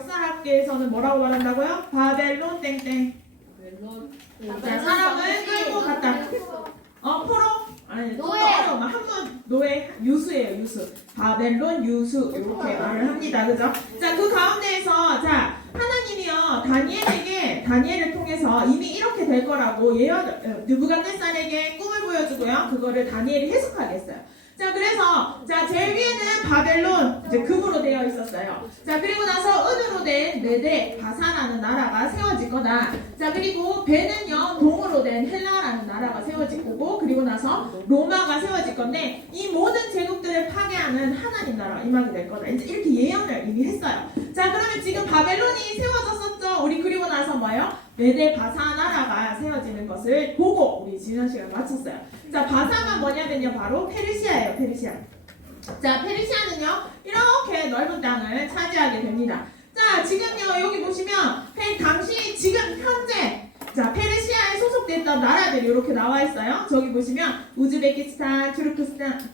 역사학계에서는 뭐라고 말한다고요? 바벨론 땡땡. 자, 사람을 끌고 갔다. 포로? 아니, 노예. 어려워. 한문 노예 유수예요, 유수. 바벨론 유수 이렇게 말을 합니다, 그죠? 자, 그 가운데에서 자 하나님이요 다니엘을 통해서 이미 이렇게 될 거라고 예언 느부갓네살에게 꿈을 보여주고요. 그거를 다니엘이 해석하게 했어요. 자, 그래서 자 제일 위에는 바벨론 이제 금으로 되어 있었어요. 자, 그리고 나서 은으로 된 메데 바사라는 나라가 세워질 거다. 자, 그리고 배는요 동으로 된 헬라라는 나라가 세워질 거고, 그리고 나서 로마가 세워질 건데 이 모든 제국들을 파괴하는 하나님 나라가 임하게 될 거다. 이제 이렇게 예언을 이미 했어요. 자, 그러면 지금 바벨론이 세워졌었죠. 우리 그리고 나서 뭐예요? 메데 바사 나라가 세워지는 것을 보고 우리 지난 시간 마쳤어요. 자, 바사가 뭐냐면요 바로 페르시아예요. 페르시아. 자, 페르시아는요 이렇게 넓은 땅을 차지하게 됩니다. 자, 지금요 여기 보시면 당시 지금 현재 자 페르시아에 소속됐던 나라들이 이렇게 나와 있어요. 저기 보시면 우즈베키스탄,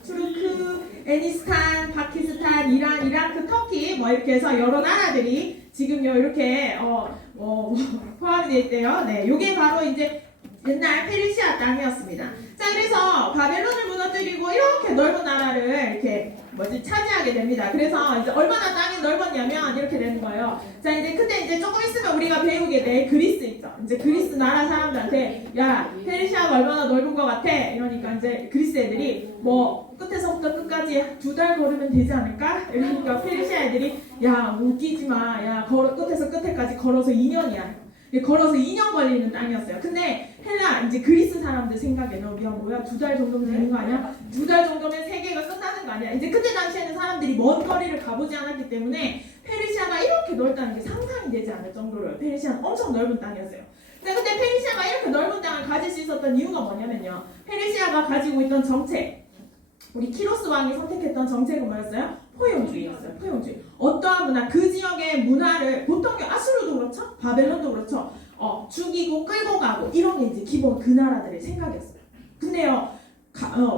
투르크메니스탄, 파키스탄, 이란, 이라크, 터키 뭐 이렇게 해서 여러 나라들이 지금요 이렇게 포함이 되어 있대요. 네, 요게 바로 이제 옛날 페르시아 땅이었습니다. 자, 그래서 바벨론을 무너뜨리고 이렇게 넓은 나라를 이렇게 차지하게 됩니다. 그래서 이제 얼마나 땅이 넓었냐면 이렇게 되는 거예요. 자, 이제 근데 이제 조금 있으면 우리가 배우게 될 그리스 있죠. 이제 그리스 나라 사람들한테 야, 페르시아가 얼마나 넓은 것 같아? 이러니까 이제 그리스 애들이 뭐 끝에서부터 끝까지 2달 걸으면 되지 않을까? 이러니까 페르시아 애들이 야, 웃기지 마. 야, 끝에서 끝에까지 걸어서 2년이야. 걸어서 2년 걸리는 땅이었어요. 근데 헬라 이제 그리스 사람들 생각에는 야 뭐야 2달 정도면 되는 거 아니야? 2달 정도면 세계가 끝나는 거 아니야? 이제 그때 당시에는 사람들이 먼 거리를 가보지 않았기 때문에 페르시아가 이렇게 넓다는 게 상상이 되지 않을 정도로 페르시아는 엄청 넓은 땅이었어요. 자, 근데 페르시아가 이렇게 넓은 땅을 가질 수 있었던 이유가 뭐냐면요, 페르시아가 가지고 있던 정책, 우리 키로스 왕이 선택했던 정책은 뭐였어요? 포용주의였어요. 포용주의. 어떠한 문화, 그 지역의 문화를 보통 아수르도 그렇죠? 바벨론도 그렇죠? 죽이고 끌고 가고 이런 게 이제 기본 그 나라들의 생각이었어요. 근데요,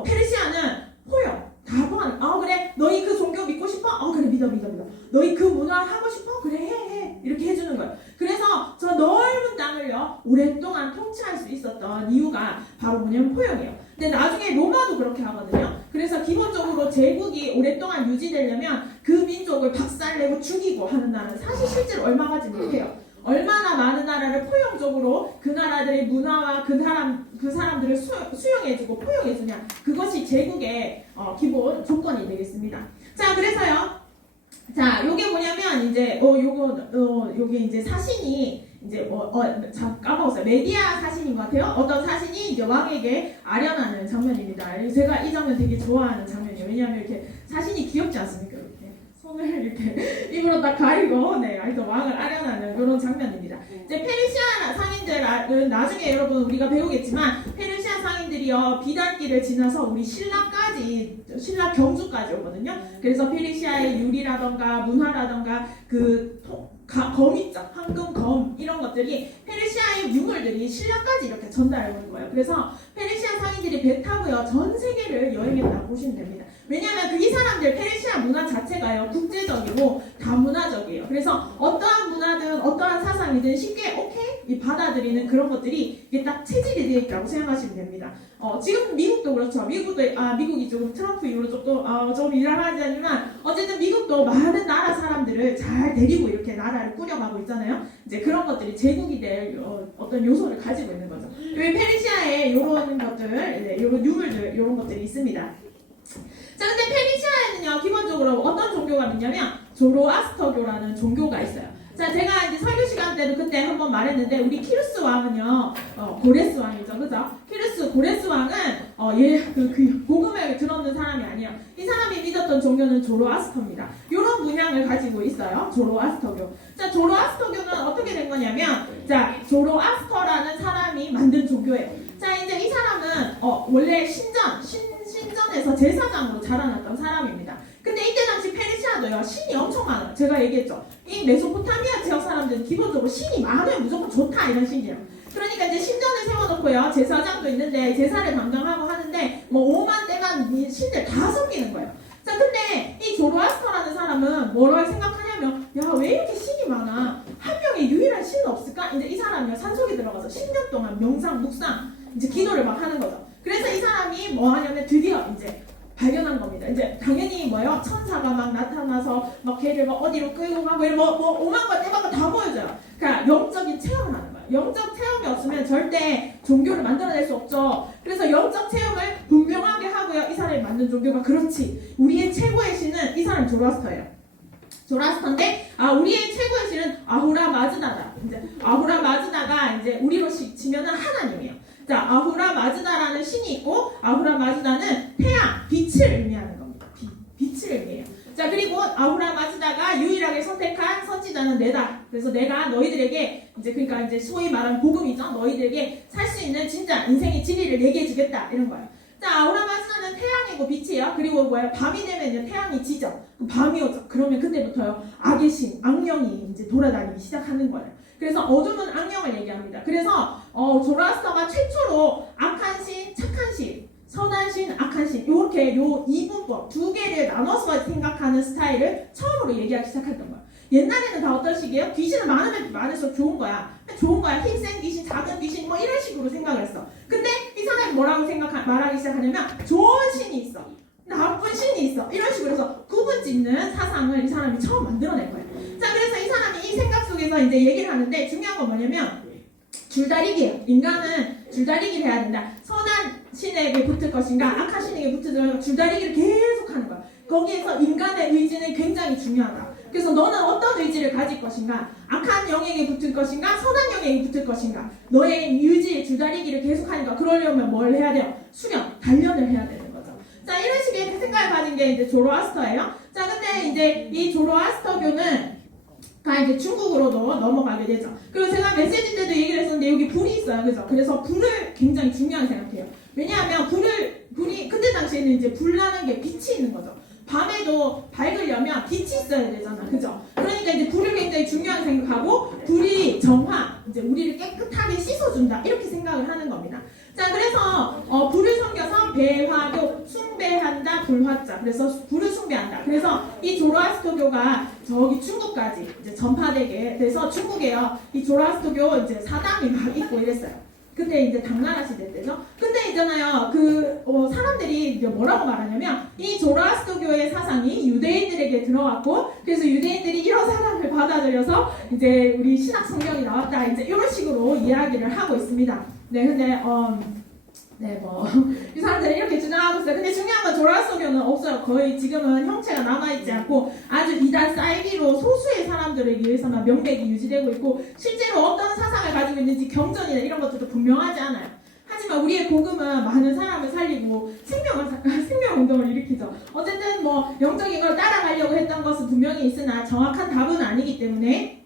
페르시아는 포용. 다 포함. 그래, 너희 그 종교 믿고 싶어? 그래, 믿어. 너희 그 문화 하고 싶어? 그래, 해. 이렇게 해주는 거예요. 그래서 저 넓은 땅을요, 오랫동안 통치할 수 있었던 이유가 바로 뭐냐면 포용이에요. 근데 나중에 로마도 그렇게 하거든요. 그래서 기본적으로 제국이 오랫동안 유지되려면 그 민족을 박살내고 죽이고 하는 나라는 사실 실제로 얼마 가지 못해요. 얼마나 많은 나라를 포용적으로 그 나라들의 문화와 그 사람들을 수용해주고 포용해주냐, 그것이 제국의 기본 조건이 되겠습니다. 자, 그래서요. 자, 요게 뭐냐면 이제 요게 이제 사신이 이제 까먹었어요. 메디아 사신인 것 같아요. 어떤 사신이 이제 왕에게 아련하는 장면입니다. 제가 이 장면 되게 좋아하는 장면이에요. 왜냐하면 이렇게 사신이 귀엽지 않습니까? 이렇게 손을 이렇게 입으로 딱 가리고 왕을 아련하는 이런 장면입니다. 이제 페르시아 상인들은 나중에 여러분 우리가 배우겠지만 페르시아 상인들이요 비단길을 지나서 우리 신라 경주까지 오거든요. 그래서 페르시아의 유리라던가 문화라던가 검 있죠. 황금, 검 이런 것들이 페르시아의 유물들이 신라까지 이렇게 전달해 오는 거예요. 그래서 페르시아 상인들이 배 타고요 전 세계를 여행했다고 보시면 됩니다. 왜냐하면 이 사람들 페르시아 문화 자체가요 국제적이고 다문화적이에요. 그래서 어떠한 문화든 어떠한 사상이든 쉽게 오케이 받아들이는 그런 것들이 이게 딱 체질이 되어 있다고 생각하시면 됩니다. 지금 미국도 그렇죠. 미국이 조금 트럼프 이후로 좀 일하지 않지만 어쨌든 미국도 많은 나라 사람들을 잘 데리고 이렇게 나라를 꾸려가고 있잖아요. 이제 그런 것들이 제국이 될 어떤 요소를 가지고 있는 거죠. 왜 페르시아에 이런 것들, 이런 유물들 이런 것들이 있습니다. 자, 근데 페르시아에는요 기본적으로 어떤 종교가 있냐면 조로아스터교라는 종교가 있어요. 자, 제가 이제 설교 시간 때도 그때 한번 말했는데 우리 키루스 왕은요 고레스 왕이죠, 그죠? 고레스 왕은 복음을 들었는 사람이 아니에요. 이 사람이 믿었던 종교는 조로아스터입니다. 이런 문양을 가지고 있어요. 조로아스터교. 자, 조로아스터교는 어떻게 된 거냐면 자, 조로아스터라는 사람이 만든 종교예요. 자, 이제 이 사람은 원래 신전에서 제사장으로 자라났던 사람입니다. 근데 이때 당시 페르시아도요 신이 엄청 많아요. 제가 얘기했죠. 이 메소포타미아 지역 사람들은 기본적으로 신이 많으면 무조건 좋다 이런 신이에요. 그러니까 이제 신전을 세워놓고요 제사장도 있는데 제사를 담당하고 하는데 뭐 5만 대만 신들 다 섬기는 거예요. 자, 근데 이 조로아스터라는 사람은 뭐라고 생각하냐면 하면 야 왜 이렇게 신이 많아? 한 명의 유일한 신은 없을까? 이제 이 사람이 산속에 들어가서 10년 동안 명상, 묵상 이제 기도를 막 하는 거죠. 그래서 이 사람이 뭐 하냐면 드디어 이제 발견한 겁니다. 이제 당연히 뭐요? 천사가 막 나타나서 막 걔를 막 어디로 끌고 가고 뭐 오만 거 떼만 거 다 보여줘요. 그러니까 영적인 체험을 하는 거예요. 영적 체험이 없으면 절대 종교를 만들어낼 수 없죠. 그래서 영적 체험을 분명하게 하고요. 이 사람이 만든 종교가 그렇지. 우리의 최고의 신은 이 사람 조라스터예요. 조라스터인데 우리의 최고의 신은 아후라 마즈다다. 이제 아후라 마즈다가 이제 우리로 치면은 하나님이에요. 자, 아후라 마즈다라는 신이 있고 아후라 마즈다는 태양, 빛을 의미하는 겁니다. 빛을 의미해요. 자, 그리고 아후라 마즈다가 유일하게 선택한 선지자는 내다. 그래서 내가 너희들에게 그러니까 이제 소위 말하는 복음이죠. 너희들에게 살 수 있는 진짜 인생의 진리를 얘기해 주겠다 이런 거예요. 자, 아후라 마즈다는 태양이고 빛이에요. 그리고 뭐야? 밤이 되면 이제 태양이 지죠. 밤이 오죠. 그러면 그때부터요 악의 신, 악령이 이제 돌아다니기 시작하는 거예요. 그래서 어둠은 악령을 얘기합니다. 그래서 조라스터가 최초로 악한 신, 착한 신, 선한 신, 악한 신 이렇게 요 이분법 두 개를 나눠서 생각하는 스타일을 처음으로 얘기하기 시작했던 거예요. 옛날에는 다 어떤 식이에요? 귀신은 많으면 많을수록 좋은 거야. 힘센 귀신, 작은 귀신 뭐 이런 식으로 생각을 했어. 근데 이 사람이 뭐라고 말하기 시작하냐면 좋은 신이 있어. 나쁜 신이 있어. 이런 식으로 해서 구분 짓는 사상을 이 사람이 처음 만들어낸 거예요. 자, 그래서 이 사람이 이 생각 속에서 이제 얘기를 하는데 중요한 건 뭐냐면 줄다리기예요. 인간은 줄다리기를 해야 된다. 선한 신에게 붙을 것인가 악한 신에게 붙을 줄다리기를 계속 하는 거야. 거기에서 인간의 의지는 굉장히 중요하다. 그래서 너는 어떤 의지를 가질 것인가? 악한 영에게 붙을 것인가? 선한 영에게 붙을 것인가? 너의 의지의 줄다리기를 계속하니까 그러려면 뭘 해야 돼요? 수련, 단련을 해야 되는 거죠. 자, 이런 식의 생각을 가진 게 이제 조로아스터예요. 자, 근데 이제 이 조로아스터교는 이제 중국으로도 넘어가게 되죠. 그리고 제가 메시지 때도 얘기를 했었는데 여기 불이 있어요. 그죠? 그래서 불을 굉장히 중요하게 생각해요. 왜냐하면 불이 그때 당시에는 이제 불나는 게 빛이 있는 거죠. 밤에도 밝으려면 빛이 있어야 되잖아. 그죠? 그러니까 이제 불을 굉장히 중요하게 생각하고 불이 정화, 이제 우리를 깨끗하게 씻어준다. 이렇게 생각을 하는 겁니다. 자, 그래서 불을 섬겨서 배화교, 숭배한다, 불화자. 그래서 불을 숭배한다. 그래서 이 조로아스터교가 저기 중국까지 이제 전파되게 돼서 중국에요. 이 조로아스터교 이제 사당이 막 있고 이랬어요. 그때 이제 당나라 시대 때죠. 근데 있잖아요. 사람들이 이제 뭐라고 말하냐면 이 조로아스터교의 사상이 유대인들에게 들어왔고 그래서 유대인들이 이런 사상을 받아들여서 이제 우리 신학 성경이 나왔다. 이제 이런 식으로 이야기를 하고 있습니다. 네, 근데 이 사람들이 이렇게 주장하고 있어요. 근데 중요한 건 조로아스터교는 없어요. 거의 지금은 형체가 남아있지 않고 아주 이단 사이비로 소수의 사람들에 의해서만 명백이 유지되고 있고 실제로 어떤 사상을 가지고 있는지 경전이나 이런 것들도 분명하지 않아요. 하지만 우리의 복음은 많은 사람을 살리고 생명운동을 일으키죠. 어쨌든 뭐 영적인 걸 따라가려고 했던 것은 분명히 있으나 정확한 답은 아니기 때문에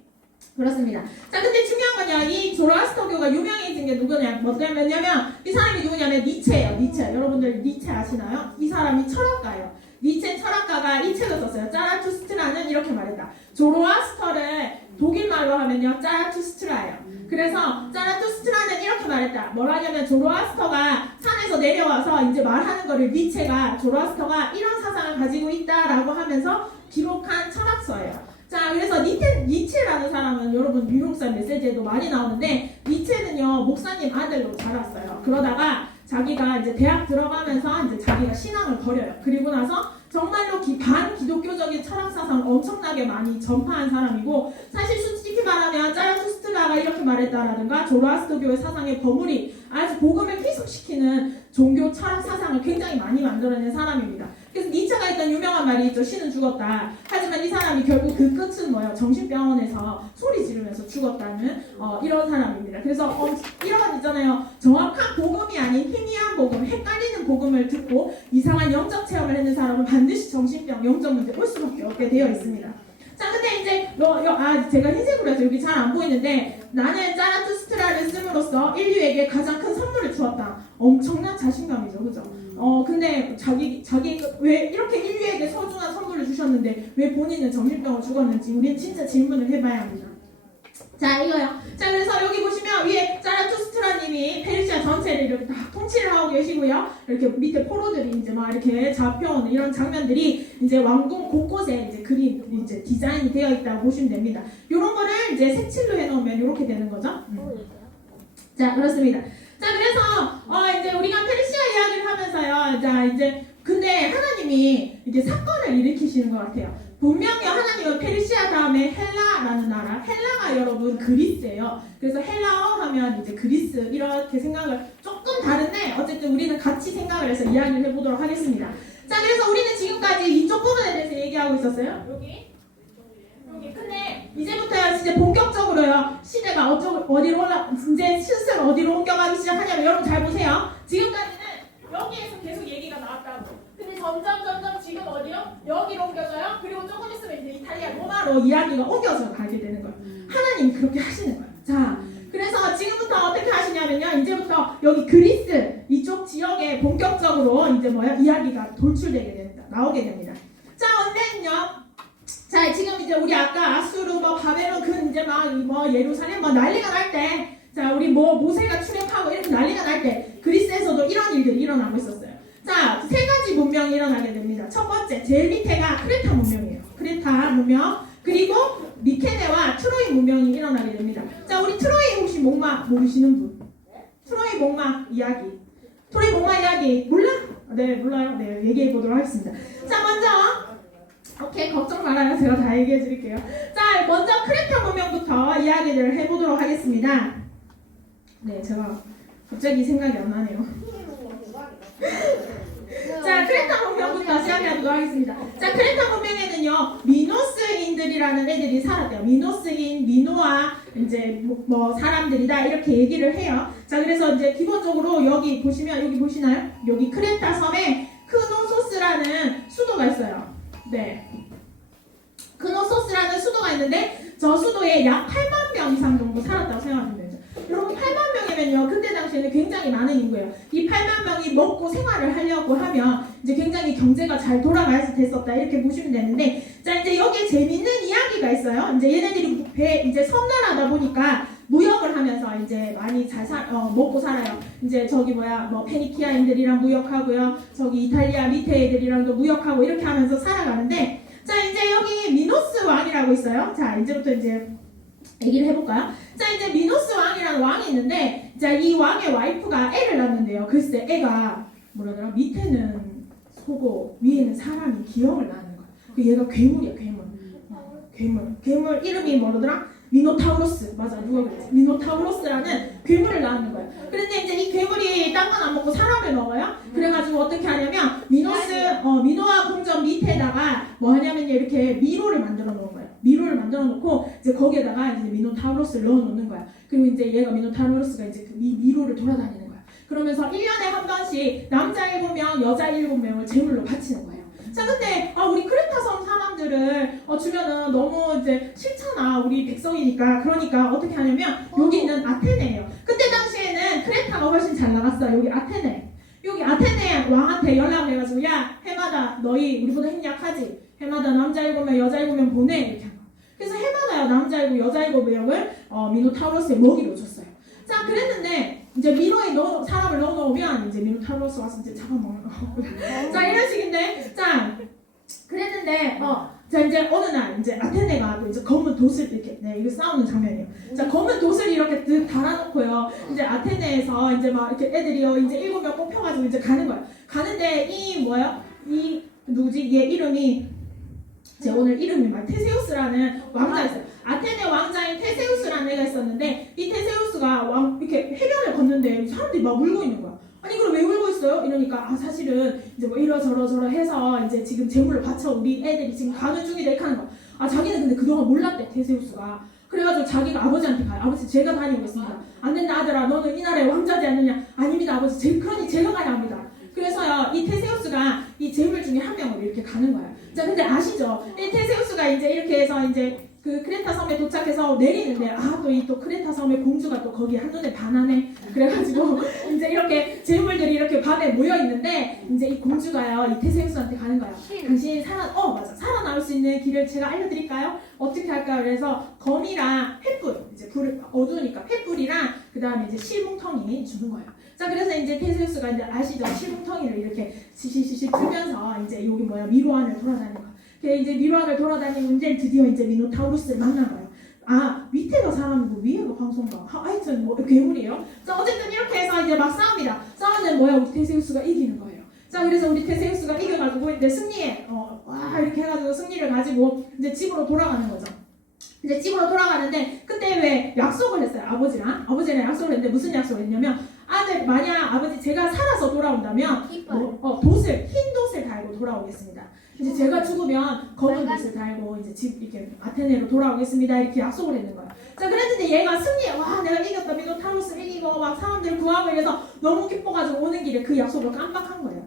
그렇습니다. 자, 근데 중요한 건요. 이 조로아스터교가 유명해진 게 뭐냐면 이 사람이 누구냐면 니체예요. 니체. 여러분들 니체 아시나요? 이 사람이 철학가예요. 니체 철학가가 이 책을 썼어요. 짜라투스트라는 이렇게 말했다. 조로아스터를 독일말로 하면요. 짜라투스트라예요. 그래서 짜라투스트라는 이렇게 말했다. 뭐라냐면 조로아스터가 산에서 내려와서 이제 말하는 거를 니체가 조로아스터가 이런 사상을 가지고 있다라고 하면서 기록한 철학서예요. 자, 그래서 니체라는 사람은 여러분 유목사 메시지에도 많이 나오는데 니체는요 목사님 아들로 자랐어요. 그러다가 자기가 이제 대학 들어가면서 이제 자기가 신앙을 버려요. 그리고 나서 정말로 반기독교적인 철학 사상을 엄청나게 많이 전파한 사람이고 사실 솔직히 말하면 짜라투스트라가 이렇게 말했다라든가 조로아스터교의 사상의 버무리 아주 복음을 희석시키는 종교 철학 사상을 굉장히 많이 만들어낸 사람입니다. 그래서 니체가 했던 유명한 말이 있죠. 신은 죽었다. 하지만 이 사람이 결국 그 끝은 뭐예요? 정신병원에서 소리 지르면서 죽었다는 이런 사람입니다. 그래서 이런 있잖아요. 정확한 복음이 아닌 희미한 복음, 헷갈리는 복음을 듣고 이상한 영적 체험을 했는 사람은 반드시 정신병, 영적 문제 올 수밖에 없게 되어 있습니다. 자, 근데 이제 제가 흰색으로 해서 여기 잘 안 보이는데 나는 짜라투스트라를 씀으로써 인류에게 가장 큰 선물을 주었다. 엄청난 자신감이죠, 그죠? 근데 자기 왜 이렇게 인류에게 소중한 선물을 주셨는데 왜 본인은 정신병을 죽었는지 우리는 진짜 질문을 해봐야 합니다. 자, 이거요. 자, 그래서 여기 보시면 위에 자라투스트라님이 페르시아 전체를 이렇게 다 통치를 하고 계시고요. 이렇게 밑에 포로들이 이제 막 이렇게 잡혀오는 이런 장면들이 이제 왕궁 곳곳에 이제 그림, 이제 디자인이 되어 있다고 보시면 됩니다. 이런 거를 이제 색칠로 해놓으면 이렇게 되는 거죠. 자, 그렇습니다. 자, 그래서 이제 우리가 페르시아 이야기를 하면서요. 자, 이제 근데 하나님이 이게 사건을 일으키시는 것 같아요. 분명히 하나님은 페르시아 다음에 헬라라는 나라, 헬라가 여러분 그리스예요. 그래서 헬라어 하면 이제 그리스 이렇게 생각을 조금 다른데 어쨌든 우리는 같이 생각을 해서 이야기를 해보도록 하겠습니다. 자, 그래서 우리는 지금까지 이쪽 부분에 대해서 얘기하고 있었어요. 여기. 근데 이제부터 진짜 본격적으로요. 시대가 어디로 이제 슬슬 어디로 옮겨가기 시작하냐면 여러분 잘 보세요. 지금까지는 여기에서 계속 얘기가 나왔다고. 근데 점점 지금 어디요? 여기로 옮겨져요. 그리고 조금 있으면 이제 이탈리아 로마로 이야기가 옮겨져 가게 되는 거예요. 하나님이 그렇게 하시는 거예요. 자, 그래서 지금부터 어떻게 하시냐면요. 이제부터 여기 그리스 이쪽 지역에 본격적으로 이제 이야기가 돌출되게 됩니다. 나오게 됩니다. 자, 언제는요? 자, 지금 이제 우리 아까 아수르, 바벨론 이제 예루살렘 난리가 날 때, 자, 우리 모세가 출애굽하고 이렇게 난리가 날 때, 그리스에서도 이런 일들이 일어나고 있었어요. 자, 세 가지 문명이 일어나게 됩니다. 첫 번째, 제일 밑에가 크레타 문명이에요. 크레타 문명. 그리고 미케네와 트로이 문명이 일어나게 됩니다. 자, 우리 트로이 혹시 목마 모르시는 분? 트로이 목마 이야기. 트로이 목마 이야기 몰라? 네, 몰라요. 네, 얘기해 보도록 하겠습니다. 자, 먼저. 오케이, 걱정 말아요. 제가 다 얘기해 드릴게요. 자, 먼저 크레타 문명부터 이야기를 해보도록 하겠습니다. 네, 제가 갑자기 생각이 안 나네요. 자, 크레타 문명부터 시작해보도록 하겠습니다. 자, 크레타 문명에는요, 미노스인들이라는 애들이 살았대요. 미노스인, 미노아, 이제 사람들이다 이렇게 얘기를 해요. 자, 그래서 이제 기본적으로 여기 보시면 여기 보시나요? 여기 크레타 섬에 크노소스라는 수도가 있어요. 네. 크노소스라는 수도가 있는데 저 수도에 약 8만 명 이상 정도 살았다고 생각하시면 되죠. 여러분 8만 명이면요. 그때 당시에는 굉장히 많은 인구예요. 이 8만 명이 먹고 생활을 하려고 하면 이제 굉장히 경제가 잘 돌아가야 됐었다 이렇게 보시면 되는데 자 이제 여기에 재밌는 이야기가 있어요. 이제 얘네들이 이제 섬나라다 보니까 무역을 하면서 이제 많이 먹고 살아요. 이제 저기 페니키아인들이랑 무역하고요. 저기 이탈리아 밑에 애들이랑도 무역하고 이렇게 하면서 살아가는데 자 이제 여기 미노스 왕이라고 있어요. 자 이제부터 이제 얘기를 해볼까요? 자 이제 미노스 왕이라는 왕이 있는데 자 이 왕의 와이프가 애를 낳는데요. 글쎄 애가 밑에는 소고 위에는 사람이 기형을 낳는 거야. 그 얘가 괴물이야 괴물 이름이 미노타우로스. 맞아, 누가 그랬지? 미노타우로스라는 괴물을 낳는 거예요. 그런데 이제 이 괴물이 딴 건 안 먹고 사람을 먹어요. 그래가지고 어떻게 하냐면 미노아 궁전 밑에다가 하냐면 이렇게 미로를 만들어 놓은 거예요. 미로를 만들어 놓고 이제 거기에다가 이제 미노타우로스를 넣어 놓는 거야. 그리고 이제 얘가 미노타우로스가 이제 그 미로를 돌아다니는 거야. 그러면서 1년에 한 번씩 남자 7명, 여자 7명을 제물로 바치는 거예요. 자, 근데 우리 크레타 섬 사람들을 주면은 너무 이제 싫잖아. 우리 백성이니까. 그러니까 어떻게 하냐면 여기 있는 아테네예요. 그때 당시에는 크레타가 훨씬 잘 나갔어. 여기 아테네. 여기 아테네 왕한테 연락을 해가지고 야 해마다 너희 우리보다 힘 약하지? 해마다 남자 7명, 여자 7명 보내 이렇게 한 거. 그래서 해마다 남자 7명, 여자 7명을 미노타우로스에 먹이로 줬어요. 자, 그랬는데 이제 미로에 사람을 넣어놓으면 이제 미노타우로스 와서 이제 잡아먹는 거. 자, 이런 식인데, 자, 그랬는데, 자, 이제 어느 날, 이제 아테네가 또 이제 검은 돛을 이렇게, 네, 이거 싸우는 장면이에요. 자, 검은 돛을 이렇게 득 달아놓고요. 이제 아테네에서 이제 이렇게 애들이요, 이제 7명 뽑혀가지고 이제 가는 거예요. 가는데, 얘 이름이, 제 오늘 이름이 테세우스라는 왕자였어요. 아테네 왕자인 테세우스라는 애가 있었는데 이 테세우스가 이렇게 해변을 걷는데 사람들이 막 울고 있는 거야. 아니 그럼 왜 울고 있어요? 이러니까 사실은 이제 이러저러 해서 이제 지금 제물로 바쳐 우리 애들이 지금 가는 중이다 이렇게 하는 거야. 자기는 근데 그동안 몰랐대 테세우스가. 그래가지고 자기가 아버지한테 가요. 아버지 제가 다녀오겠습니다. 안 된다 아들아 너는 이 나라의 왕자지 않느냐. 아닙니다 아버지 그러니 제가 가야 합니다. 그래서요 이 테세우스가 이 제물 중에 한 명으로 이렇게 가는 거야. 자 근데 아시죠? 이 테세우스가 이제 이렇게 해서 이제 그 크레타 섬에 도착해서 내리는데 또 이 또 크레타 섬의 공주가 또 거기 한눈에 반하네. 그래가지고 이제 이렇게 재물들이 이렇게 밤에 모여 있는데 이제 이 공주가요 이 테세우스한테 가는 거예요. 당신 살아남을 수 있는 길을 제가 알려드릴까요? 어떻게 할까요? 그래서 검이랑 횃불 이제 불을 어두우니까 횃불이랑 그 다음에 이제 실뭉텅이 주는 거예요. 자 그래서 이제 테세우스가 이제 아시죠? 실뭉텅이를 이렇게 시시시시 들면서 이제 여기 미로안을 돌아다니는 거예요. 이제 미로안을 돌아다니는 이제 드디어 이제 미노타우루스를 만난 거예요. 밑에가 사람이고 위에가 황소인가? 하여튼 괴물이에요. 자 어쨌든 이렇게 해서 이제 막 싸웁니다. 싸우는 우리 테세우스가 이기는 거예요. 자 그래서 우리 테세우스가 이겨가지고 이제 승리해. 이렇게 해가지고 승리를 가지고 이제 집으로 돌아가는 거죠. 이제 집으로 돌아가는데 그때 왜 약속을 했어요? 아버지랑 약속을 했는데 무슨 약속을 했냐면 아들 만약 아버지 제가 살아서 돌아온다면 흰 돛을 달고 돌아오겠습니다. 이제 제가 죽으면 검은 돛을 달고 이제 집 이렇게 아테네로 돌아오겠습니다. 이렇게 약속을 했는 거예요. 자 그랬는데 얘가 승리해. 내가 이겼다. 미노타우루스 이기고 막 사람들 구하고 이래서 너무 기뻐가지고 오는 길에 그 약속을 깜빡한 거예요.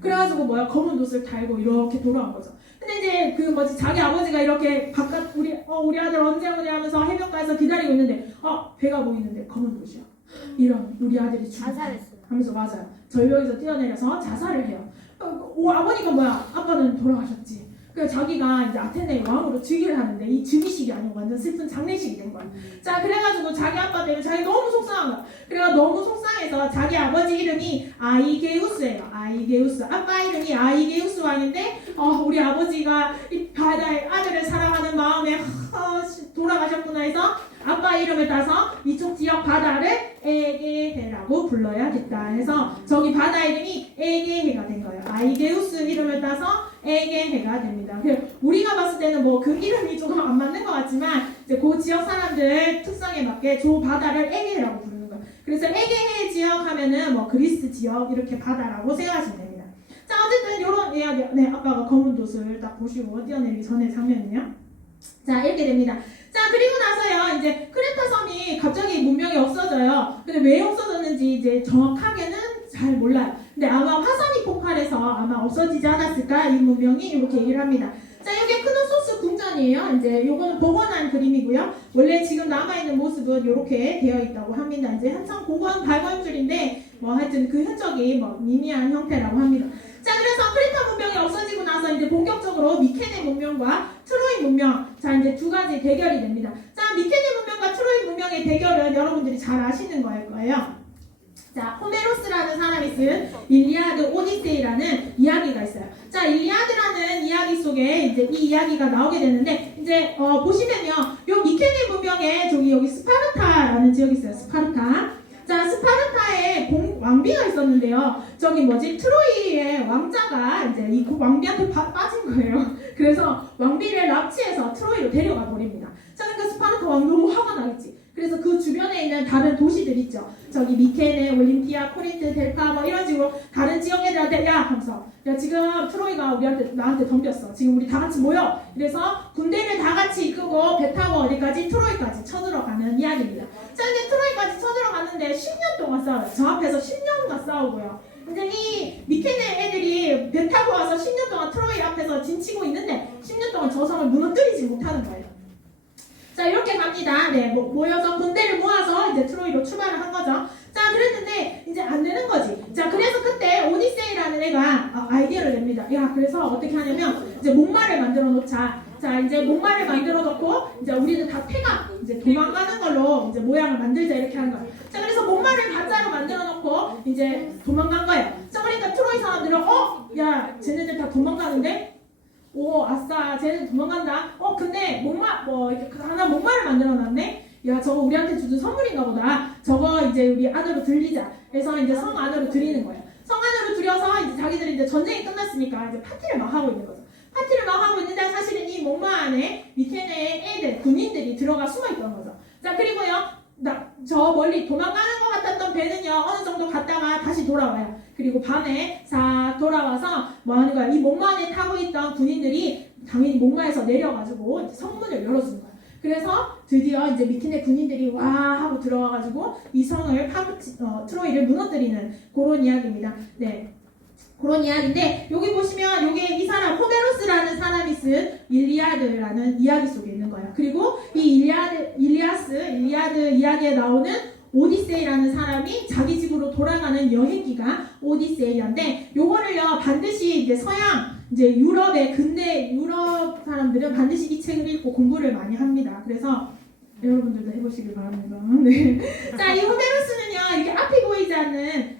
그래가지고 검은 돛을 달고 이렇게 돌아온 거죠. 근데 이제 자기 아버지가 이렇게 바깥 우리 아들 언제 오냐 하면서 해변가에서 기다리고 있는데 배가 보이는데 검은 돛이야. 이런 우리 아들이 자살했어요. 하면서 맞아요. 절벽에서 뛰어내려서 자살을 해요. 아버니가 아빠는 돌아가셨지. 그래서 자기가 이제 아테네 왕으로 즉위를 하는데 이 즉위식이 아니고 완전 슬픈 장례식이 된 거야. 자 그래가지고 자기 아빠 때문에 자기 너무 속상한 거야. 그래가 너무 속상해서 자기 아버지 이름이 아이게우스예요. 아이게우스. 아빠 이름이 아이게우스 왕인데 우리 아버지가 이 바다의 아들을 사랑하는 마음에 돌아가셨구나 해서 아빠 이름을 따서 이쪽 지역 바다를 에게해라고 불러야겠다 해서 저기 바다 이름이 에게해가 된 거예요. 아이게우스 이름을 따서 에게해가 됩니다. 우리가 봤을 때는 그 이름이 조금 안 맞는 것 같지만 이제 그 지역 사람들 특성에 맞게 저 바다를 에게해라고 부르는 거예요. 그래서 에게해 지역 하면은 그리스 지역 이렇게 바다라고 생각하시면 됩니다. 자 어쨌든 이런 이야기 아빠가 검은 돛을 딱 보시고 뛰어내리기 전에 장면이요. 자 이렇게 됩니다. 자 그리고 나서요 이제 크레타 섬이 갑자기 문명이 없어져요. 근데 왜 없어졌는지 이제 정확하게는 잘 몰라요. 근데 아마 화산이 폭발해서 아마 없어지지 않았을까 이 문명이 이렇게 얘기를 합니다. 자 이게 크노소스 궁전이에요. 이제 요거는 복원한 그림이고요. 원래 지금 남아있는 모습은 이렇게 되어 있다고 합니다. 이제 한참 고고한 발광줄인데 하여튼 그 흔적이 미미한 형태라고 합니다. 자 그래서 크레타 문명이 없어지고 나서 이제 본격적으로 미케네 문명과 트로이 문명 자 이제 두 가지 대결이 됩니다. 자 미케네 문명과 트로이 문명의 대결은 여러분들이 잘 아시는 거예요. 자 호메로스라는 사람이 쓴 일리아드 오디세이라는 이야기가 있어요. 자 일리아드라는 이야기 속에 이제 이 이야기가 나오게 되는데 이제 보시면요 요 미케네 문명에 여기 스파르타라는 지역이 있어요. 스파르타. 자 스파르타에 왕비가 있었는데요. 트로이의 왕자가 이제 이 왕비한테 빠진 거예요. 그래서 왕비를 납치해서 트로이로 데려가 버립니다. 자 그러니까 스파르타 왕 너무 화가 나겠지. 그래서 그 주변에 있는 다른 도시들 있죠. 미케네, 올림피아, 코린트, 델파 이런 식으로 다른 지역 애들한테 하면서 야 지금 트로이가 나한테 덤볐어. 지금 우리 다 같이 모여. 이래서 군대를 다 같이 이끌고 배 타고 어디까지 트로이까지 쳐들어가는 이야기입니다. 자 이제 트로이까지 쳐들어갔는데 10년 동안 싸워요. 저 앞에서 10년간 싸우고요. 이제 이 미케네 애들이 배 타고 와서 10년 동안 트로이 앞에서 진치고 있는데 10년 동안 저 성을 무너뜨리지 못하는 거예요. 자 이렇게 갑니다. 네, 모여서 군대를 모아서 이제 트로이로 출발을 한 거죠. 자 그랬는데 이제 안 되는 거지. 자 그래서 그때 오디세이라는 애가 아이디어를 냅니다. 그래서 어떻게 하냐면 이제 목마를 만들어 놓자. 자 이제 목마를 만들어 놓고 이제 우리는 다 태가 이제 도망가는 걸로 이제 모양을 만들자 이렇게 하는 거예요. 자 그래서 목마를 가짜로 만들어 놓고 이제 도망간 거예요. 자 그러니까 트로이 사람들은 야 쟤네들 다 도망가는데. 아싸 쟤는 도망간다. 근데 이렇게 하나 목마를 만들어놨네. 야 저거 우리한테 주는 선물인가 보다. 저거 이제 우리 안으로 들리자. 그래서 이제 성 안으로 들이는 거예요. 성 안으로 들여서 이제 자기들이 이제 전쟁이 끝났으니까 이제 파티를 막 하고 있는 거죠. 파티를 막 하고 있는데 사실은 이 목마 안에 미케네의 애들 군인들이 들어가 숨어 있던 거죠. 자 그리고요 저 멀리 도망가는 것 같았던 배는요 어느 정도 갔다가 다시 돌아와요. 그리고 밤에 싹 돌아와서 하는 거야. 이 목마 안에 타고 있던 군인들이 당연히 목마에서 내려가지고 이제 성문을 열어주는 거야. 그래서 드디어 이제 미케네 군인들이 와 하고 들어와가지고 이 성을 트로이를 무너뜨리는 그런 이야기입니다. 네. 그런 이야기인데 여기 보시면 이 사람 호메로스라는 사람이 쓴 일리아드라는 이야기 속에 있는 거예요. 거예요. 그리고 이 일리아드 이야기에 나오는 오디세이라는 사람이 자기 집으로 돌아가는 여행기가 오디세이인데 요거를요 반드시 이제 서양 이제 유럽의 근대 유럽 사람들은 반드시 이 책을 읽고 공부를 많이 합니다. 그래서 여러분들도 해보시길 바랍니다. 네. 자, 이 호메로스는요, 이렇게 앞이 보이지 않는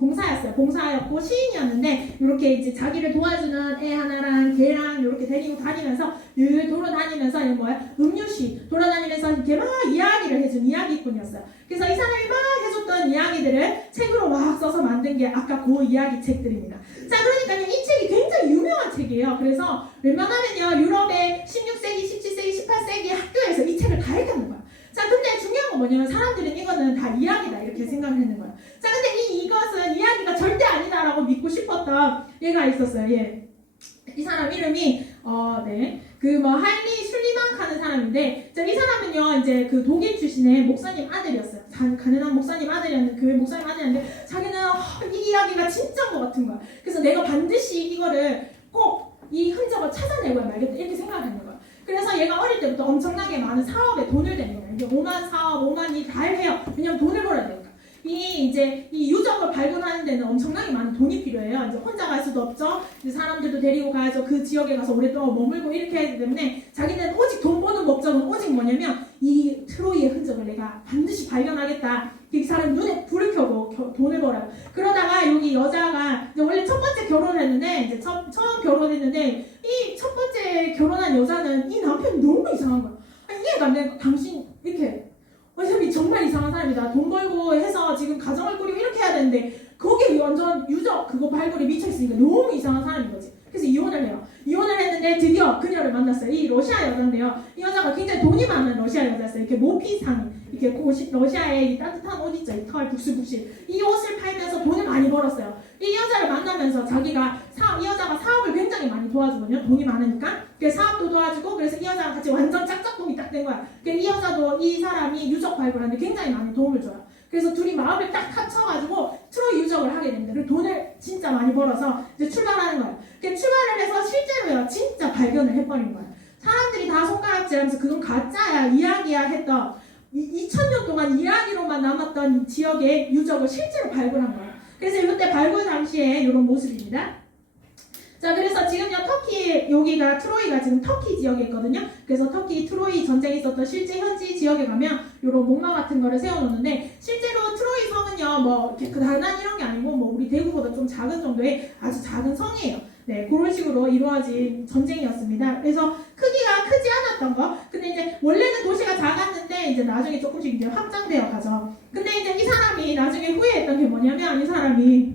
봉사였어요. 봉사였고 시인이었는데 이렇게 이제 자기를 도와주는 애 하나랑 개랑 이렇게 데리고 다니면서 늘 돌아다니면서 이 뭐야 음유시 돌아다니면서 이렇게 막 이야기를 해준 이야기꾼이었어요. 그래서 이 사람이 막 해줬던 이야기들을 책으로 막 써서 만든 게 아까 그 이야기 책들입니다. 자, 그러니까요, 이 책이 굉장히 유명한 책이에요. 그래서 웬만하면요, 유럽의 16세기, 17세기, 18세기 학교에서 이 책을 다 읽는 거야. 자, 근데 중요한 건 뭐냐면 사람들은 이거는 다 이야기다 이렇게 생각을 했는 거야. 자, 근데 이것은 이야기가 절대 아니다라고 믿고 싶었던 얘가 있었어요. 예. 이 사람 이름이 하인리 슐리망 하는 사람인데, 자, 이 사람은요 이제 그 독일 출신의 목사님 아들이었어요. 가난한 목사님 아들이었는데 교회 목사님 아들이었는데 자기는 이 이야기가 진짜인 것 같은 거야. 그래서 내가 반드시 이거를 꼭 이 흔적을 찾아내고야 말겠다 이렇게 생각을 하는 거야. 그래서 얘가 어릴 때부터 엄청나게 많은 사업에 돈을 대는 거예요. 이제 5만 사업, 5만 일 다 해요. 왜냐면 돈을 벌어야 되니까. 이 유적을 발견하는 데는 엄청나게 많은 돈이 필요해요. 이제 혼자 갈 수도 없죠. 이제 사람들도 데리고 가야죠. 그 지역에 가서 오랫동안 머물고 이렇게 하기 때문에 자기는 오직 돈 버는 목적은 오직 뭐냐면 이 트로이의 흔적을 내가 반드시 발견하겠다. 이 사람 눈에 불을 켜고 돈을 벌어요. 그러다가 여기 여자가 이제 원래 첫 번째 결혼을 했는데 이제 처음 결혼했는데 이 첫 번째 결혼한 여자는 이 남편이 너무 이상한 거야. 이해가 안 돼. 당신 이렇게 사람이 정말 이상한 사람이다. 돈 벌고 해서 지금 가정을 꾸리고 이렇게 해야 되는데 거기에 완전 유적 그거 발굴에 미쳐있으니까 너무 이상한 사람인 거지. 그래서 이혼을 해요. 이혼을 했는데 드디어 그녀를 만났어요. 이 러시아 여자인데요. 이 여자가 굉장히 돈이 많은 러시아 여자였어요. 이렇게 모피상이 이렇게 러시아의 이 따뜻한 옷 있죠. 이 털 북실북실. 이 옷을 팔면서 돈을 많이 벌었어요. 이 여자를 만나면서 이 여자가 사업을 굉장히 많이 도와주거든요. 돈이 많으니까. 그래서 사업도 도와주고 그래서 이 여자랑 같이 완전 짝짝꿍이 딱 된 거야. 이 여자도 이 사람이 유적 발굴하는데 굉장히 많이 도움을 줘요. 그래서 둘이 마음을 딱 합쳐가지고 트로이 유적을 하게 됩니다. 그리고 돈을 진짜 많이 벌어서 이제 출발하는 거예요. 출발을 해서 실제로요, 진짜 발견을 해버린 거예요. 사람들이 다 손가락질하면서 그건 가짜야, 이야기야 했던 2000년 동안 이야기로만 남았던 이 지역의 유적을 실제로 발굴한 거예요. 그래서 이때 발굴 당시에 이런 모습입니다. 자, 그래서 지금요 터키 여기가 트로이가 지금 터키 지역에 있거든요. 그래서 터키 트로이 전쟁이 있었던 실제 현지 지역에 가면 이런 목마 같은 거를 세워놓는데 실제로 트로이 성은요 뭐 이렇게 단단 이런 게 아니고 뭐 우리 대구보다 좀 작은 정도의 아주 작은 성이에요. 네, 그런 식으로 이루어진 전쟁이었습니다. 그래서 크기가 크지 않았던 거. 근데 이제 원래는 도시가 작았는데 이제 나중에 조금씩 이제 확장되어 가죠. 근데 이제 이 사람이 나중에 후회했던 게 뭐냐면 이 사람이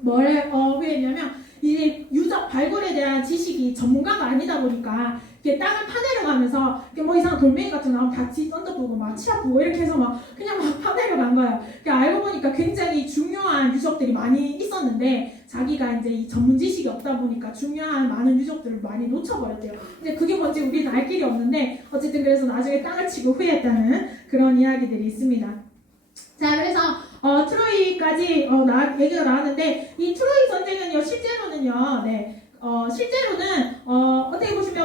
뭘 후회했냐면 이제 유적 발굴에 대한 지식이 전문가가 아니다 보니까 이렇게 땅을 파내려가면서 뭐 이상한 돌멩이 같은 거 나오면 다 던져보고 막 치아보고 이렇게 해서 막 그냥 막 파내려간 거예요. 알고 보니까 굉장히 중요한 유적들이 많이 있었는데 자기가 이제 이 전문 지식이 없다 보니까 중요한 많은 유적들을 많이 놓쳐버렸대요. 근데 그게 뭔지 우리는 알 길이 없는데 어쨌든 그래서 나중에 땅을 치고 후회했다는 그런 이야기들이 있습니다. 자, 그래서 트로이까지 얘기가 나왔는데 이 트로이 전쟁은요 실제로는요 실제로는 어떻게 보시면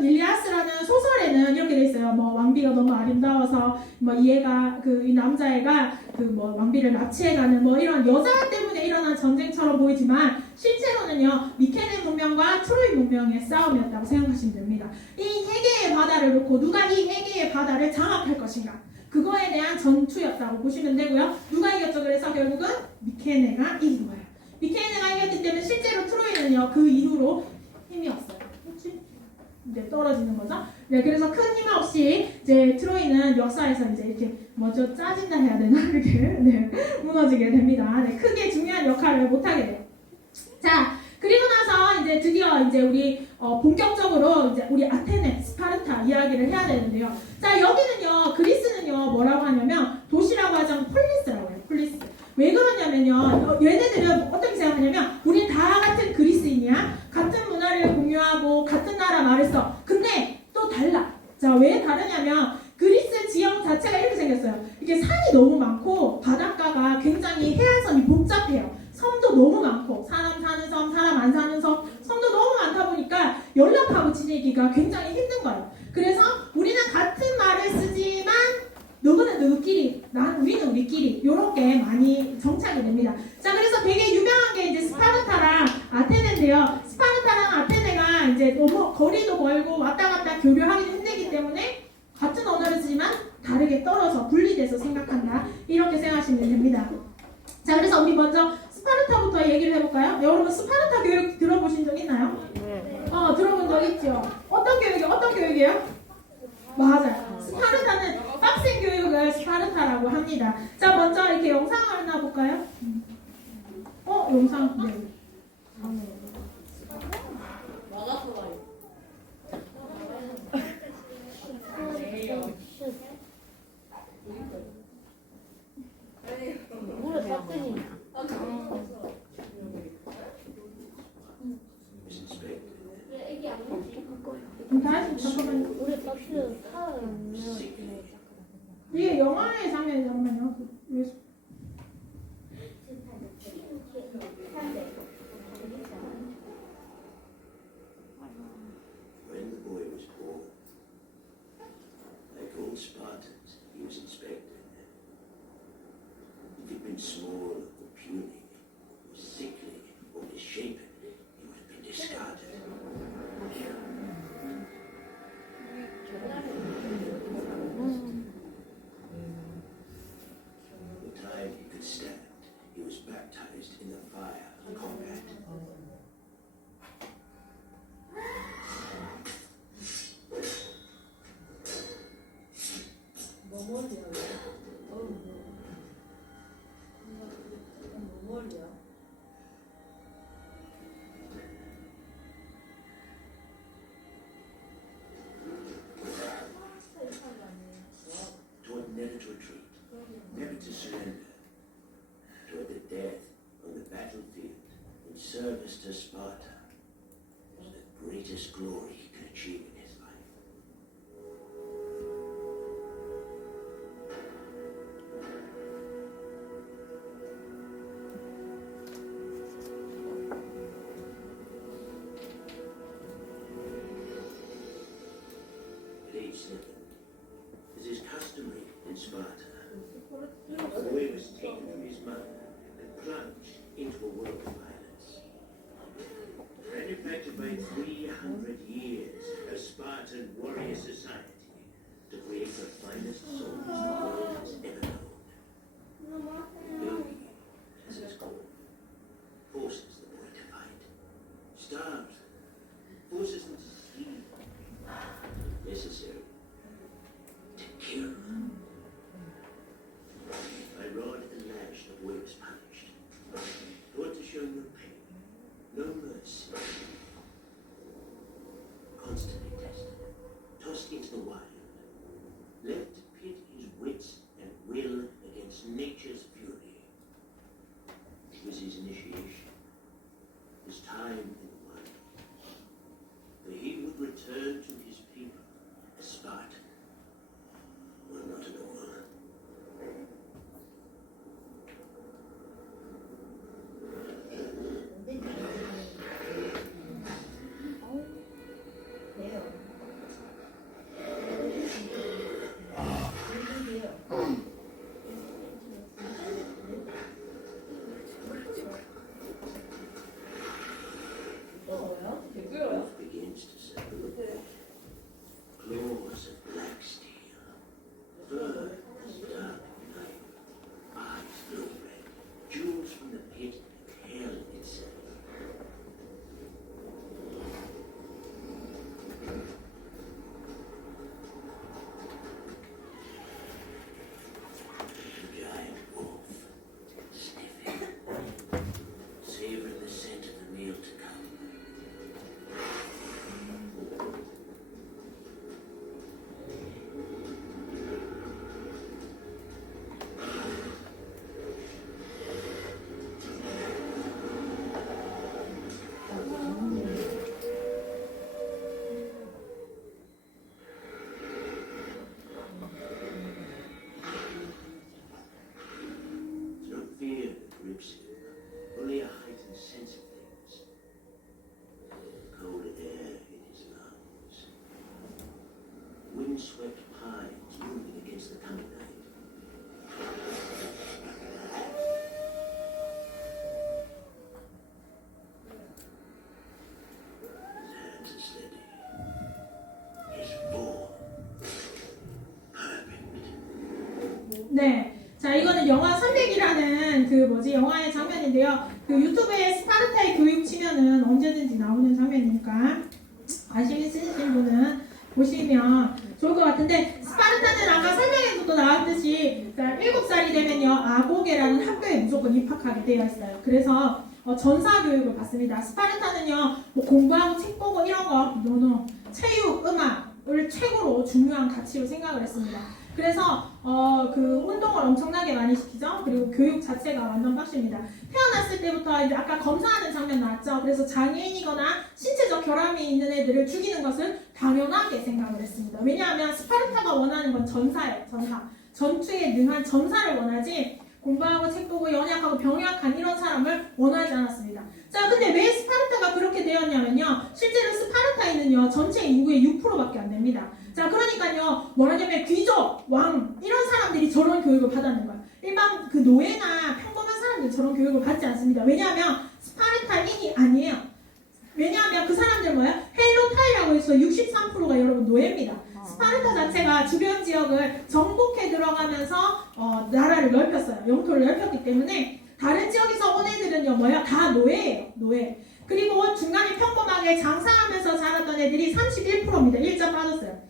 일리아스라는 소설에는 이렇게 돼 있어요. 왕비가 너무 아름다워서 이 남자애가 왕비를 납치해가는 이런 여자 때문에 일어난 전쟁처럼 보이지만 실제로는요 미케네 문명과 트로이 문명의 싸움이었다고 생각하시면 됩니다. 이 세 개의 바다를 놓고 누가 이 세 개의 바다를 장악할 것인가, 그거에 대한 전투였다고 보시면 되고요. 누가 이겼죠? 그래서 결국은 미케네가 이긴 거예요. 미케네가 이겼기 때문에 실제로 트로이는요 그 이후로 힘이 없어요. 네, 떨어지는 거죠. 네, 그래서 큰 힘 없이 이제 트로이는 역사에서 이제 이렇게 먼저 짜진다 해야 되나 이렇게 무너지게 됩니다. 네, 크게 중요한 역할을 못 하게 돼요. 자, 그리고 나서 이제 드디어 이제 우리 본격적으로 이제 우리 아테네, 스파르타 이야기를 해야 되는데요. 자, 여기는요 그리스는요 뭐라고 하냐면 도시라고 하지 않고 폴리스라고 해요. 폴리스. 왜 그러냐면요 얘네들은 어떻게 생각하냐면 우리 다 같은 그리스인이야. 같은 문화를 공유하고 같은 나라 말을 써. 근데 또 달라. 자, 왜 다르냐면 그리스 지형 자체가 이렇게 생겼어요. 이게 산이 너무 많고 바닷가가 굉장히 해안선이 복잡해요. 섬도 너무 많고 사람 사는 섬, 사람 안 사는 섬, 섬도 너무 많다 보니까 연락하고 지내기 지니기가 굉장히 힘든 거예요. 그래서 우리는 같은 말을 쓰지만 누구는 누구끼리, 우리는 우리끼리 이렇게 많이 정착이 됩니다. 자, 그래서 되게 유명한 게 이제 스파르타랑 아테네인데요. 스파르타랑 아테네가 이제 너무 거리도 멀고 왔다 갔다 교류하기 힘들기 때문에 같은 언어를 쓰지만 다르게 떨어져 분리돼서 생각한다. 이렇게 생각하시면 됩니다. 자, 그래서 우리 먼저 스파르타부터 얘기를 해볼까요? 여러분 스파르타 교육 들어보신 적 있나요? 들어본 적 있죠? 어떤 교육이에요? 맞아요. 스파르타는 빡센 교육을 스파르타라고 합니다. 자, 먼저 이렇게 영상을 하나 볼까요? 영상. 네. 다시 잠깐만요. 우리 박스 사람 이게 영화의 장면이 잠깐만요. When the boy was born, like all Spartans, he was inspected. If he'd been small or puny, or sickly or misshapen, he would have been discarded. The time he could stand, he was baptized in the fire of combat. Taught never to retreat, never to surrender, toward the death on the battlefield in service to Sparta was the greatest glory he could achieve in his life. At age 7, as is customary in Sparta, the boy was taken from his mother and plunged into a world of violence. Manufactured by 300 years of Spartan warrior society to create the finest souls the world has ever known. Yogi, as it's called, forces the boy to fight, starves, forces him to sleep, necessary to kill. By rod and lash, the boy was punished, taught to show no pain, no mercy, constantly tested, tossed into the wild, left to pit his wits and will against nature's fury. It was his initiation, his time in the wild, for he would return to his people, a Spartan, or not at all. Wolf begins to settle. Claws of black steel, fur as dark night, eyes blue red, jewels from the pit of hell itself. The giant wolf, sniffing, savoring the scent of the meal to come. 이거는 영화 300이라는 영화의 장면인데요. 그 유튜브에 스파르타의 교육 치면은 언제든지 나오는 장면이니까 관심 있으신 분은 보시면 좋을 것 같은데, 스파르타는 아까 설명에서도 나왔듯이 7살이 되면요 아고게라는 학교에 무조건 입학하게 되어 있어요. 그래서 전사 교육을 받습니다. 스파르타는요 뭐 공부하고 책 보고 이런 거 체육, 음악을 최고로 중요한 가치로 생각을 했습니다. 그래서 그 운동을 엄청나게 많이 시키죠. 그리고 교육 자체가 완전 빡십니다. 태어났을 때부터 이제 아까 검사하는 장면 나왔죠. 그래서 장애인이거나 신체적 결함이 있는 애들을 죽이는 것은 당연하게 생각을 했습니다. 왜냐하면 스파르타가 원하는 건 전사예요. 전투에 능한 전사를 원하지 공부하고 책 보고 연약하고 병약한 이런 사람을 원하지 않았습니다. 자, 근데 왜 스파르타가 그렇게 되었냐면요, 실제로 스파르타에는요 전체 인구의 6%밖에 안 됩니다. 자, 그러니까요 뭐라냐면 귀족, 왕 이런 사람들이 저런 교육을 받았는 거예요. 일반 그 노예나 평범한 사람들이 저런 교육을 받지 않습니다. 왜냐하면 스파르타인이 아니에요. 왜냐하면 그 사람들 헬로타이라고 해서 63%가 여러분 노예입니다. 스파르타 자체가 주변 지역을 정복해 들어가면서 나라를 넓혔어요. 영토를 넓혔기 때문에 다른 지역에서 온 애들은요 다 노예예요. 노예. 그리고 중간에 평범하게 장사하면서 자랐던 애들이 31%입니다. 1점 빠졌어요.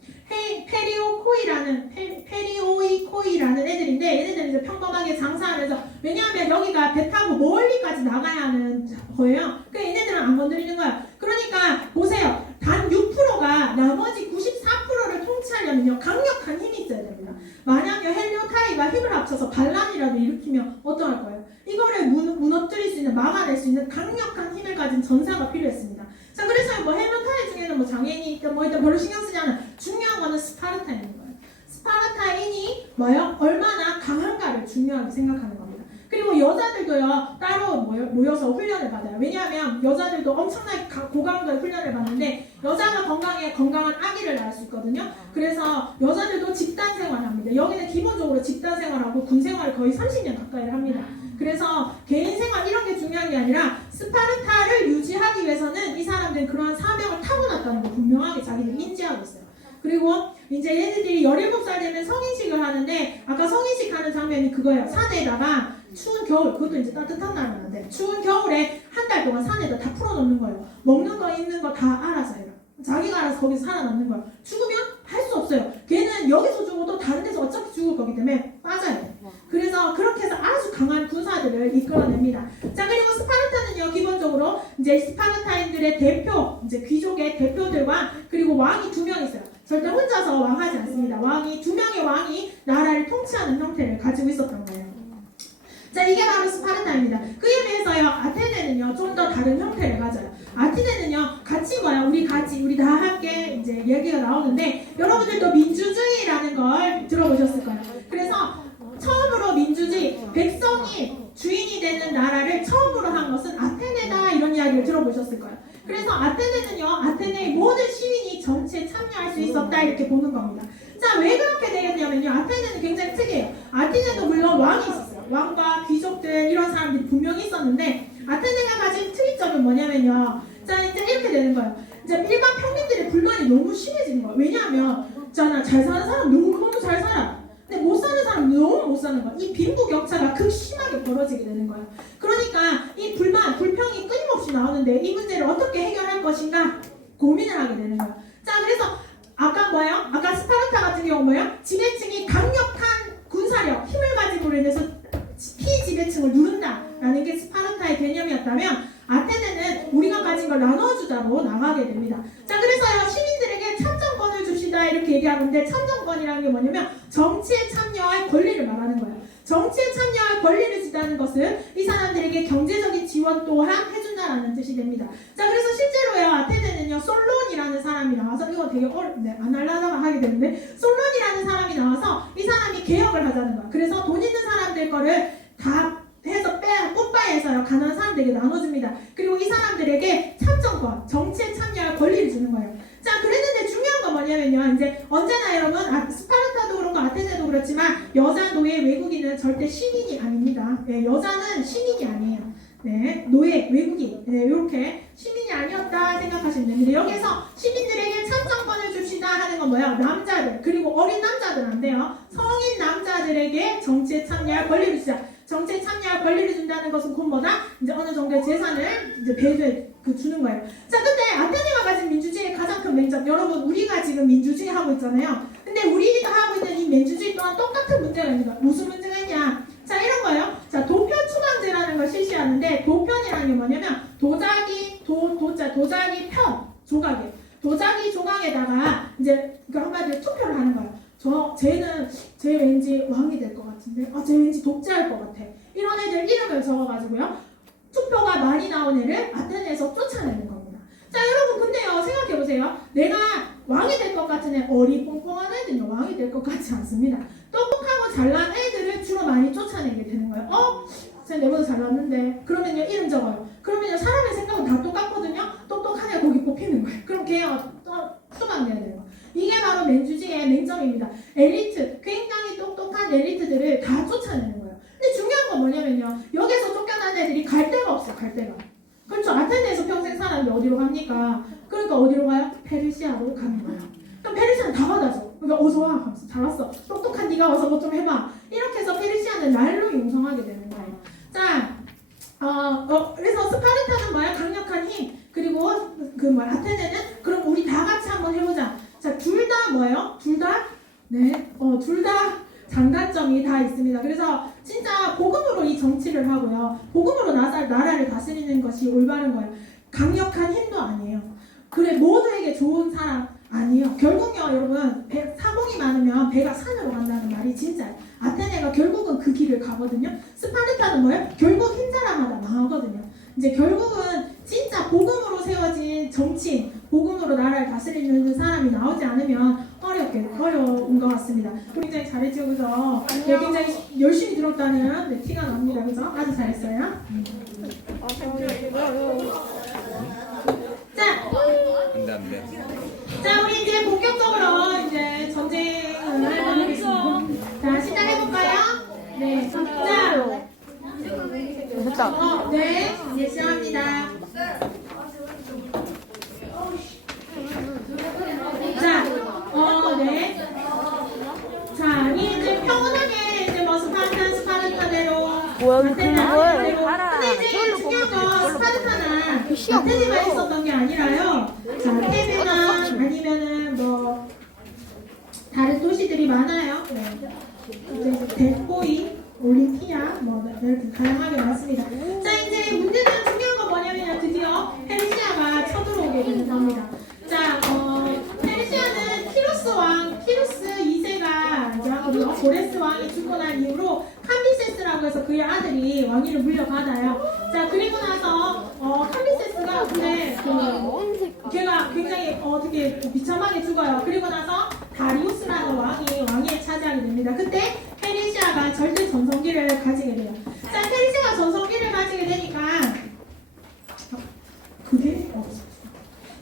페리오이코이라는 애들인데, 얘네들은 이제 평범하게 장사하면서, 왜냐하면 여기가 배 타고 멀리까지 나가야 하는 거예요. 그러니까 얘네들은 안 건드리는 거야. 그러니까 보세요. 단 6%가 나머지 94%를 통치하려면요 강력한 힘이 있어야 됩니다. 만약에 헬리오타이가 힘을 합쳐서 반란이라도 일으키면 어떡할 거예요? 이거를 무너뜨릴 수 있는, 막아낼 수 있는 강력한 힘을 가진 전사가 필요했습니다. 자, 그래서 헬리오타이 중에는 장애인이 있든 있든 별로 신경 쓰지 않아요. 중요한 거는 스파르타인인 거예요. 스파르타인이 얼마나 강한가를 중요하게 생각하는 겁니다. 그리고 여자들도요 따로 모여서 훈련을 받아요. 왜냐하면 여자들도 엄청나게 고강도의 훈련을 받는데, 여자가 건강한 아기를 낳을 수 있거든요. 그래서 여자들도 집단 생활을 합니다. 여기는 기본적으로 집단 생활하고 군 생활을 거의 30년 가까이 합니다. 그래서 개인 생활 이런 게 중요한 게 아니라 스파르타를 유지하기 위해서는 이 사람들은 그러한 사명을 타고났다는 걸 분명하게 자기들이 인지하고 있어요. 그리고 이제 얘네들이 17살 되면 성인식을 하는데, 아까 성인식 하는 장면이 그거예요. 산에다가 추운 겨울, 그것도 이제 따뜻한 나라인데 추운 겨울에 한 달 동안 산에다 다 풀어놓는 거예요. 먹는 거 있는 거 다 알아서 해요. 자기가 알아서 거기서 살아남는 거예요. 죽으면 할 수 없어요. 걔는 여기서 죽어도 다른 데서 어차피 죽을 거기 때문에 빠져요. 그래서 그렇게 해서 아주 강한 군사들을 이끌어냅니다. 자, 그리고 스파르타는요 기본적으로 이제 스파르타인들의 대표, 이제 귀족의 대표들과 그리고 왕이 2명 있어요. 절대 혼자서 왕하지 않습니다. 왕이 2명의 왕이 나라를 통치하는 형태를 가지고 있었던 거예요. 자, 이게 바로 스파르타입니다. 그에 비해서요 아테네는요 좀 더 다른 형태를 가져요. 아테네는요 우리 다 함께 이제 얘기가 나오는데, 여러분들도 민주주의라는 걸 들어보셨을 거예요. 그래서 처음으로 민주주의, 백성이 주인이 되는 나라를 처음으로 한 것은 아테네다, 이런 이야기를 들어보셨을 거예요. 그래서 아테네는요 아테네의 모든 시민이 정치에 참여할 수 있었다, 이렇게 보는 겁니다. 자, 왜 그렇게 되었냐면요, 아테네는 굉장히 특이해요. 아테네도 물론 왕이 있었어요. 왕과 귀족들 이런 사람들이 분명히 있었는데, 아테네가 가진 특이점은 뭐냐면요, 자, 이제 이렇게 되는 거예요. 이제 일반 평민들의 불만이 너무 심해지는 거예요. 왜냐하면 잘 사는 사람 너무 잘 살아. 근데 못 사는 사람 너무 못 사는 거야. 이 빈부격차가 극심하게 벌어지게 되는 거예요. 그러니까 이 불평이 끊임없이 나오는데, 이 문제를 어떻게 해결할 것인가 고민을 하게 되는 거예요. 자, 그래서 아까 스파르타 같은 경우 지배층이 강력한 군사력, 힘을 가짐으로 인해서 피지배층을 누른다라는 게 스파르타의 개념이었다면, 아테네는 우리가 가진 걸 나눠주자로 나가게 됩니다. 자, 그래서요 시민들에게 참정권을 주시다, 이렇게 얘기하는데, 참정권이라는 게 뭐냐면 정치에 참여할 권리를 말하는 거예요. 정치에 참여할 권리를 주다는 것은 이 사람들에게 경제적인 지원 또한 해준다라는 뜻이 됩니다. 자, 그래서 실제로요 아테네는요 솔론이라는 사람이 나와서, 이거 되게 안 하려다가 하게 되는데, 솔론이라는 사람이 나와서 이 사람이 개혁을 하자는 거야. 그래서 돈 있는 사람들 거를 다 해서 꽃바에서요 가난한 사람들에게 나눠줍니다. 그리고 이 사람들에게 참정권, 정치에 참여할 권리를 주는 거예요. 자, 그랬는데 중요한 건 뭐냐면요, 이제 언제나 여러분 스파르타도 그렇고 아테네도 그렇지만 여자, 노예, 외국인은 절대 시민이 아닙니다. 네, 여자는 시민이 아니에요. 네, 노예, 외국인, 네, 이렇게 시민이 아니었다 생각하시면 됩니다. 여기서 시민들에게 찬성권을 줍시다 하는 건 뭐예요? 남자들, 그리고 어린 남자들 안 돼요. 성인 남자들에게 정치에 참여할 권리를 주자. 정치에 참여할 권리를 준다는 것은 곧 뭐다? 이제 어느 정도의 재산을 이제 배제 주는 거예요. 자, 근데 아테네가 가진 민주주의의 가장 큰 맹점, 여러분 우리가 지금 민주주의 하고 있잖아요. 근데 우리가 하고 있는 이 민주주의 또한 똑같은 문제가 있는 거예요. 무슨 문제가 있냐? 자, 이런 거예요. 자, 도편 추방제라는 걸 실시하는데, 도편이라는 게 뭐냐면 도자기 편 조각이에요. 도자기 조각에다가 이제 그 한마디로 투표를 하는 거예요. 쟤 왠지 왕이 될 것 같은데, 쟤 왠지 독재할 것 같아. 이런 애들 이름을 적어가지고요. 투표가 많이 나온 애를 아테네에서 쫓아내는 겁니다. 자, 여러분 근데요, 생각해보세요. 내가 왕이 될 것 같은 애, 어리뽕뽕한 애들은요, 왕이 될 것 같지 않습니다. 똑똑하고 잘난 애들을 주로 많이 쫓아내게 되는 거예요. 쟤 내보다 잘났는데, 그러면요, 이름 적어요. 그러면요, 사람의 생각은 다 똑같거든요. 똑똑한 애 거기 뽑히는 거예요. 그럼 걔가 수방돼야 돼요. 이게 바로 민주주의의 맹점입니다. 엘리트, 굉장히 똑똑한 엘리트들을 다 쫓아내는 거예요. 근데 중요한 건 뭐냐면요, 여기서 쫓겨난 애들이 갈 데가 없어요. 갈 데가. 그렇죠. 아테네에서 평생 살았는데 어디로 갑니까? 그러니까 어디로 가요? 페르시아로 가는 거예요. 그럼 페르시아는 다 받아줘. 그러니까 어서 와. 하면서 잘 왔어. 똑똑한 네가 와서 뭐 좀 해봐. 이렇게 해서 페르시아는 날로 용성하게 되는 거예요. 자, 그래서 스파르타는 뭐야? 강력한 힘. 그리고 아테네는 그럼 우리 다 같이 한번 해보자. 자, 둘 다 뭐예요? 둘 다? 네. 둘 다 장단점이 다 있습니다. 그래서 진짜 복음으로 이 정치를 하고요. 복음으로 나라를 다스리는 것이 올바른 거예요. 강력한 힘도 아니에요. 그래, 모두에게 좋은 사람 아니에요. 결국요, 여러분, 사공이 많으면 배가 산으로 간다는 말이 진짜예요. 아테네가 결국은 그 길을 가거든요. 스파르타는 뭐예요? 결국 힘자랑하다 망하거든요. 이제 결국은 진짜 복음으로 세워진 정치인, 복음으로 나라를 다스리는 사람이 나오지 않으면 어려운 것 같습니다. 굉장히 잘했죠, 그죠? 네, 굉장히 열심히 들었다는 네, 티가 납니다, 그죠? 아주 잘했어요. 안돼. 자, 우리 이제 본격적으로 이제 전쟁을 나누겠습니다. 자, 시작해볼까요? 네. 자, 네, 이제 시작합니다. 자, 네. 자, 이제 평온하게 이제 뭐 스파르타대로 아테네대로. 근데 이제 중요한 건 스파르타나 아테네만 있었던 게 아니라요. 자, 테베나 아니면은 뭐 다른 도시들이 많아요. 네. 이제 데코이, 올림피아 뭐 이렇게 다양하게 많습니다. 자, 이제 문제는 중요한 건 뭐냐면 드디어 페르시아가 쳐들어오게 되는 겁니다. 자, 페르시아는 키루스 2세가 이제 하거든요. 고레스 왕이 죽고 난 이후로 캄비세스라고 해서 그의 아들이 왕위를 물려받아요. 자, 그리고 나서 캄비세스가 근데 걔가 굉장히 어떻게 비참하게 죽어요. 그리고 나서 다리우스라는 왕위에 차지하게 됩니다. 그때 페르시아가 절대 전성기를 가지게 돼요. 자, 페르시아가 전성기를 가지게 되니까 그게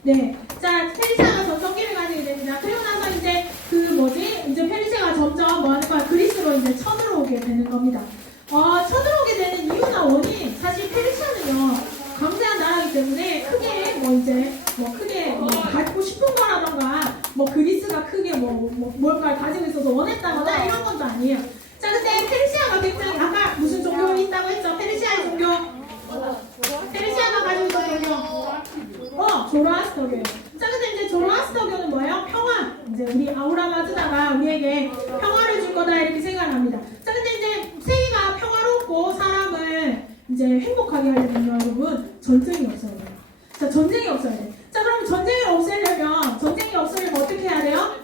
네. 자, 페르시아가 전성기를 가지게 됩니다. 그리고 나서 이제 이제 페르시아가 점점 뭐 하는 거야? 그리스로 이제 쳐들어오게 되는 겁니다. 쳐들어오게 되는 이유나 원인, 사실 페르시아는요, 강대한 나라이기 때문에 크게 갖고 싶은 거라던가, 그리스가 크게 뭘까 가지고 있어서 원했다거나 이런 것도 아니에요. 자, 근데 페르시아가 굉장히, 아까 무슨 종교 있다고 했죠? 페르시아의 종교. 페르시아가 가지고 있던 종교. 조로아스터교예요. 자, 근데 이제 조로아스터교는 뭐예요? 평화. 이제 우리 아우라마즈다가 우리에게 평화를 줄 거다 이렇게 생각합니다. 자, 근데 이제 세계가 평화롭고 사람을 이제 행복하게 하려면요, 여러분, 전쟁이 없어야 돼요. 자, 전쟁이 없어야 돼. 자, 그럼 전쟁이 없으려면 어떻게 해야 돼요?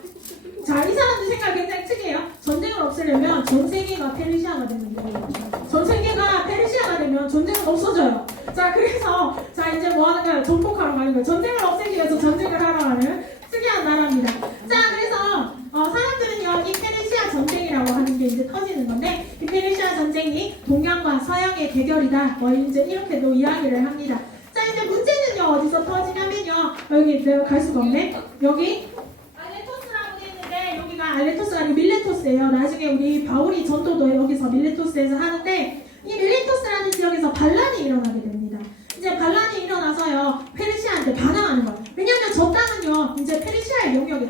자, 이 사람들 생각 굉장히 특이해요. 전쟁을 없애려면 전 세계가 페르시아가 되는 거예요. 전 세계가 페르시아가 되면 전쟁은 없어져요. 자, 그래서 이제 뭐 하는 거예요? 정복하러 가는 거예요. 전쟁을 없애기 위해서 전쟁을 하러 가는 특이한 나라입니다. 자, 그래서 사람들은요, 이 페르시아 전쟁이라고 하는 게 이제 터지는 건데, 이 페르시아 전쟁이 동양과 서양의 대결이다. 이제 이렇게도 이야기를 합니다. 자, 이제 문제는요, 어디서 터지냐면요, 여기 내가 갈 수가 없네. 여기 알레토스라고 되어 있는데, 여기가 알레토스가 아니고 밀레토스예요. 나중에 우리 바울이 전도도 여기서 밀레토스에서 하는데, 이 밀레토스라는 지역에서 반란이 일어나게 됩니다. 이제 반란이 일어나서요,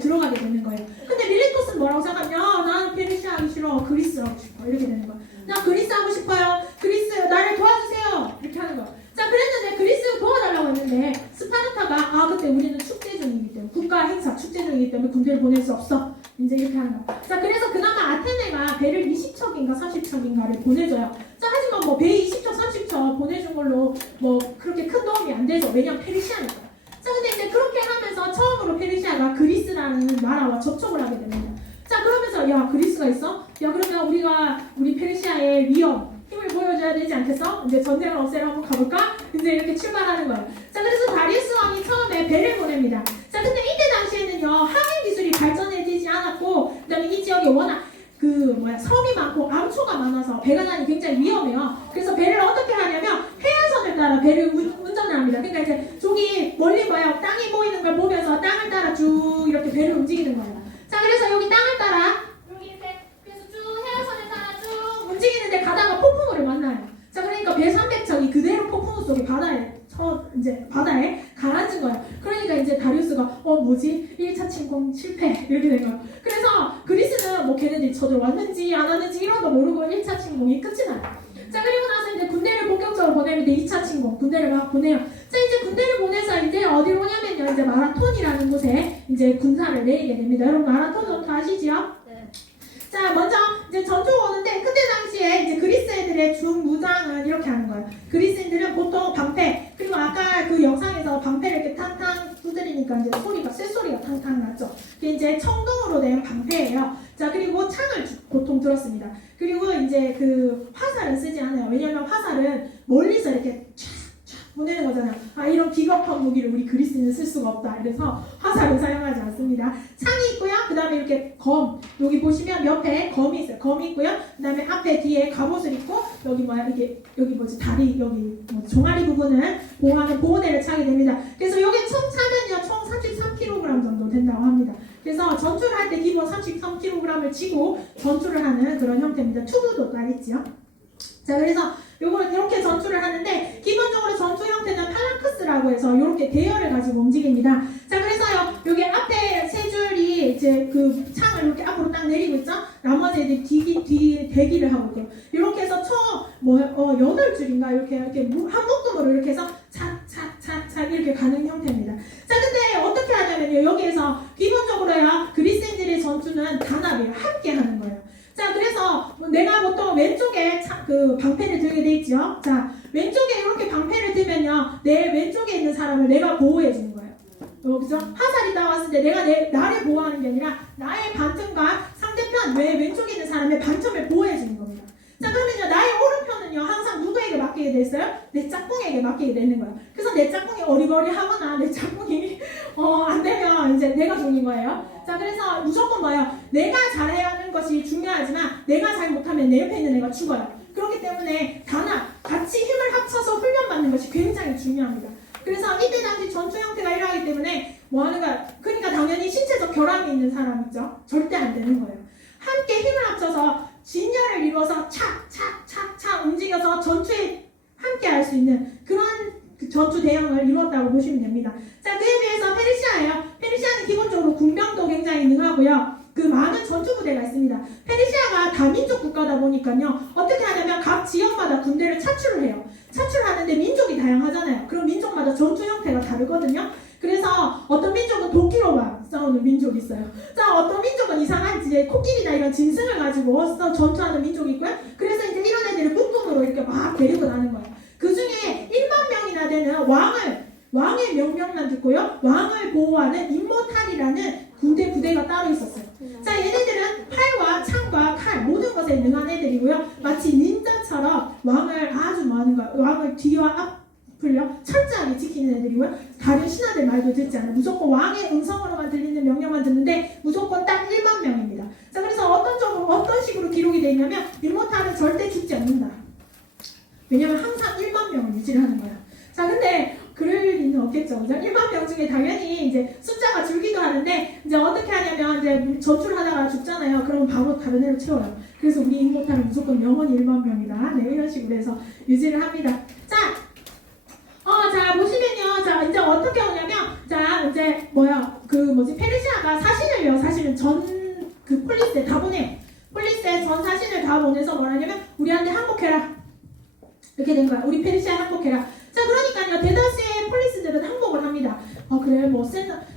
들어가게 되는 거예요. 근데 밀레토스는 뭐라고 생각하면 나는 페르시아 하기 싫어. 그리스 하고 싶어. 이렇게 되는 거예요. 나 그리스 하고 싶어요. 그리스 나를 도와주세요. 이렇게 하는 거예요. 자, 그랬는데 그리스가 도와달라고 했는데 스파르타가 그때 우리는 축제 중이기 때문에 국가 행사 축제 중이기 때문에 군대를 보낼 수 없어. 이제 이렇게 하는 거야. 자, 그래서 그나마 아테네가 배를 20척인가 30척인가를 보내줘요. 자, 하지만 뭐 배 20척 30척 보내준 걸로 뭐 그렇게 큰 도움이 안 되죠. 왜냐면 페르시아니까. 자, 근데 이제 그렇게 하면서 처음으로 페르시아가 그리스라는 나라와 접촉을 하게 됩니다. 자, 그러면서 야, 그리스가 있어? 야, 그러면 우리 페르시아의 위험 힘을 보여줘야 되지 않겠어? 이제 전쟁을 없애러 한번 가볼까? 이제 이렇게 출발하는 거예요. 자, 그래서 다리우스 왕이 처음에 배를 보냅니다. 자, 근데 이때 당시에는요, 항해 기술이 발전되지 않았고, 그 다음에 이 지역에 워낙 섬이 많고 암초가 많아서 배가 다니기 굉장히 위험해요. 그래서 배를 어떻게 하냐면 해안선을 따라 배를 운전을 합니다. 그러니까 이제 저기 멀리 땅이 보이는 걸 보면서 땅을 따라 쭉 이렇게 배를 움직이는 거예요. 자, 그래서 여기 땅을 따라 여기 이렇게 그래서 쭉 해안선을 따라 쭉 움직이는데 가다가 폭풍우를 만나요. 자, 그러니까 배 300척이 그대로 폭풍우 속에 바다에 가라앉은 거예요. 그러니까 이제 다리우스가 뭐지? 1차 침공 실패 이렇게 된 거예요. 그래서 그리스는 뭐 걔네들이 쳐들어왔는지 안 왔는지 이런 거 모르고 1차 침공이 끝이 나요. 자, 그리고 나서 이제 군대를 본격적으로 보내는데 2차 침공 군대를 막 보내요. 자, 이제 군대를 보내서 이제 어디로 오냐면요, 이제 마라톤이라는 곳에 이제 군사를 내리게 됩니다. 여러분 마라톤 전투 아시지요? 네. 자, 먼저 이제 전투가 오는데 그때 당시에 이제 그리스 애들의 중무장은 이렇게 하는 거예요. 그리스인들은 보통 방패, 그리고 아까 그 영상에서 방패를 이렇게 탕탕 두드리니까 이제 쇳소리가 탕탕 났죠. 이게 이제 청동으로 된 방패예요. 자, 그리고 창을 보통 들었습니다. 그리고 이제 그 화살은 쓰지 않아요. 왜냐면 화살은 멀리서 이렇게 보내는 거잖아요. 이런 비겁한 무기를 우리 그리스인은 쓸 수가 없다. 그래서 화살은 사용하지 않습니다. 창이 있고요. 그 다음에 이렇게 여기 보시면 옆에 검이 있어요. 검이 있고요. 그 다음에 앞에 뒤에 갑옷을 입고 여기 다리 종아리 부분을 보호하는 보호대를 차게 됩니다. 그래서 여기 총 차면요, 총 33kg 정도 된다고 합니다. 그래서 전투를 할 때 기본 33kg을 쥐고 전투를 하는 그런 형태입니다. 투구도 따겠지요. 자, 그래서 요걸 이렇게 전투를 하는데 기본적으로 전투 형태는 팔랑크스라고 해서 이렇게 대열을 가지고 움직입니다. 자, 그래서요, 여기 앞에 세 줄이 이제 그 창을 이렇게 앞으로 딱 내리고 있죠. 나머지 애들이 대기를 하고 있고요. 이렇게 해서 총 8줄인가 이렇게 한 묶음으로 이렇게 해서 착착착착 이렇게 가는 형태입니다. 자, 근데 어떻게 하냐면요, 여기에서 기본적으로요, 그리스인들의 전투는 단합이에요. 함께 하는 거예요. 자, 그래서 내가 보통 왼쪽에 그 방패를 들게 돼 있죠. 자, 왼쪽에 이렇게 방패를 들면요, 내 왼쪽에 있는 사람을 내가 보호해 주는 거예요. 그죠? 화살이 나왔을 때 내가 나를 보호하는 게 아니라 나의 반틈과 상대편 왼쪽에 있는 사람의 반점을 보호해 주는 겁니다. 자, 그러면요, 나의 오른편은요, 항상 누구에게 맡기게 돼 있어요? 내 짝꿍에게 맡기게 되는 거예요. 그래서 내 짝꿍이 어리버리하거나 내 짝꿍이 안 되면 이제 내가 죽는 거예요. 자, 그래서 무조건 내가 잘해야 하는 것이 중요하지만 내가 잘 못하면 내 옆에 있는 애가 죽어요. 그렇기 때문에 단합, 같이 힘을 합쳐서 훈련받는 것이 굉장히 중요합니다. 그래서 이때 당시 전투 형태가 이러하기 때문에 뭐 하는 거야? 그러니까 당연히 신체적 결함이 있는 사람 있죠? 절대 안 되는 거예요. 함께 힘을 합쳐서 진열을 이루어서 착착착착 움직여서 전투에 함께 할 수 있는 그런 전투 대형을 이루었다고 보시면 됩니다. 자, 그에 비해서 페르시아예요. 페르시아는 기본적으로 군병도 굉장히 능하고요. 그 많은 전투 부대가 있습니다. 페르시아가 다민족 국가다 보니까요, 어떻게 하냐면 각 지역마다 군대를 차출을 해요. 차출하는데 민족이 다양하잖아요. 그럼 민족마다 전투 형태가 다르거든요. 그래서 어떤 민족은 도끼로만 싸우는 민족이 있어요. 자, 어떤 민족은 이상한 이제 코끼리나 이런 짐승을 가지고 전투하는 민족이 있고요. 그래서 이제 이런 애들을 묶음으로 이렇게 막 데리고 나는 거예요. 그 중에 1만 명이나 되는 왕의 명령만 듣고요, 왕을 보호하는 임모탈이라는 부대가 따로 있었어요. 자, 얘네들은 팔과 창과 칼 모든 것에 능한 애들이고요, 마치 닌자처럼 왕을 뒤와 앞을요 철저하게 지키는 애들이고요, 다른 신하들 말도 듣지 않아요. 무조건 왕의 음성으로만 들리는 명령만 듣는데 무조건 딱 1만 명입니다. 자, 그래서 어떤 식으로 기록이 되어 있냐면 임모탈은 절대 죽지 않는다. 왜냐면 항상 1만 명을 유지를 하는 거야. 자, 근데 그럴 리는 없겠죠. 1만 명 중에 당연히 이제 숫자가 줄기도 하는데, 이제 어떻게 하냐면 이제 전투를 하다가 죽잖아요. 그러면 바로 다른 애로 채워요. 그래서 우리 임모탈은 무조건 영원히 1만 명이다. 네, 이런 식으로 해서 유지를 합니다. 자, 자, 보시면요. 자, 이제 어떻게 오냐면, 자, 이제 페르시아 페르시아가 사실은 그 폴리스에 다 보내요. 폴리스에 전 사신을 다 보내서 뭐라냐면 우리한테 항복해라. 이렇게 된 거야. 우리 페르시아 항복해라. 자, 그러니까요. 대다수의 폴리스들은 항복을 합니다. 그래,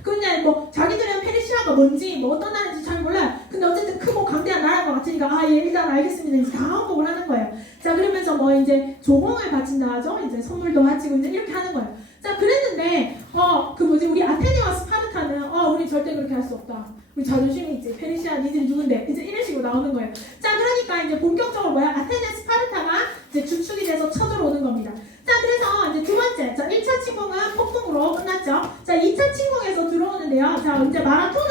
그냥 자기들은 페르시아가 뭔지, 어떤 나라인지 잘 몰라요. 근데 어쨌든 크고 강대한 나라인 것 같으니까, 예, 일단 알겠습니다. 이제 다 항복을 하는 거예요. 자, 그러면서 이제 조공을 바친다 하죠. 이제 선물도 바치고 이제 이렇게 하는 거예요. 자, 그랬는데, 우리 아테네와 스파르타는, 우리 절대 그렇게 할 수 없다. 우리 자존심이 있지. 페르시아 니들이 누군데? 이제 이런 식으로 나오는 거예요. 자, 그러니까 이제 본격적으로 아테네, 스파르타가 이제 주축이 돼서 쳐들어오는 겁니다. 자, 그래서 이제 두 번째, 자, 1차 침공은 폭풍으로 끝났죠. 자, 2차 침공에서 들어오는데요. 자, 이제 마라톤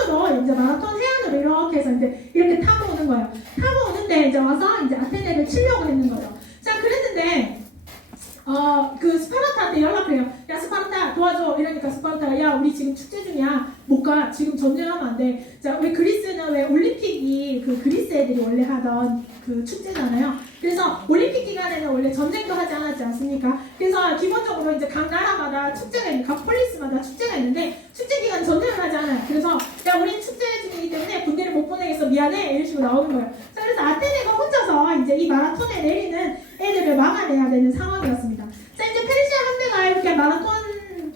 해안으로 이렇게 해서 이제 이렇게 타고 오는 거예요. 타고 오는데 이제 와서 이제 아테네를 치려고 했는 거죠. 자, 그랬는데, 그 스파르타한테 연락해요. 야, 스파르타 도와줘. 이러니까 스파르타가 야, 우리 지금 축제 중이야. 못 가. 지금 전쟁하면 안 돼. 자, 왜 그리스는 왜 올림픽이 그 그리스 애들이 원래 하던 그 축제잖아요. 그래서 올림픽 기간에는 원래 전쟁도 하지 않았지 않습니까? 그래서 기본적으로 이제 각 나라마다 축제가 있는, 각 폴리스마다 축제가 있는데 축제 기간 전쟁을 하지 않아요. 그래서 야, 우린 축제 중이기 때문에 군대를 못 보내겠어. 미안해. 이런 식으로 나오는 거예요. 자, 그래서 아테네가 혼자서 이제 이 마라톤에 내리는 애들을 막아내야 되는 상황이었습니다. 자, 이제 페르시아 함대가 이렇게 마라톤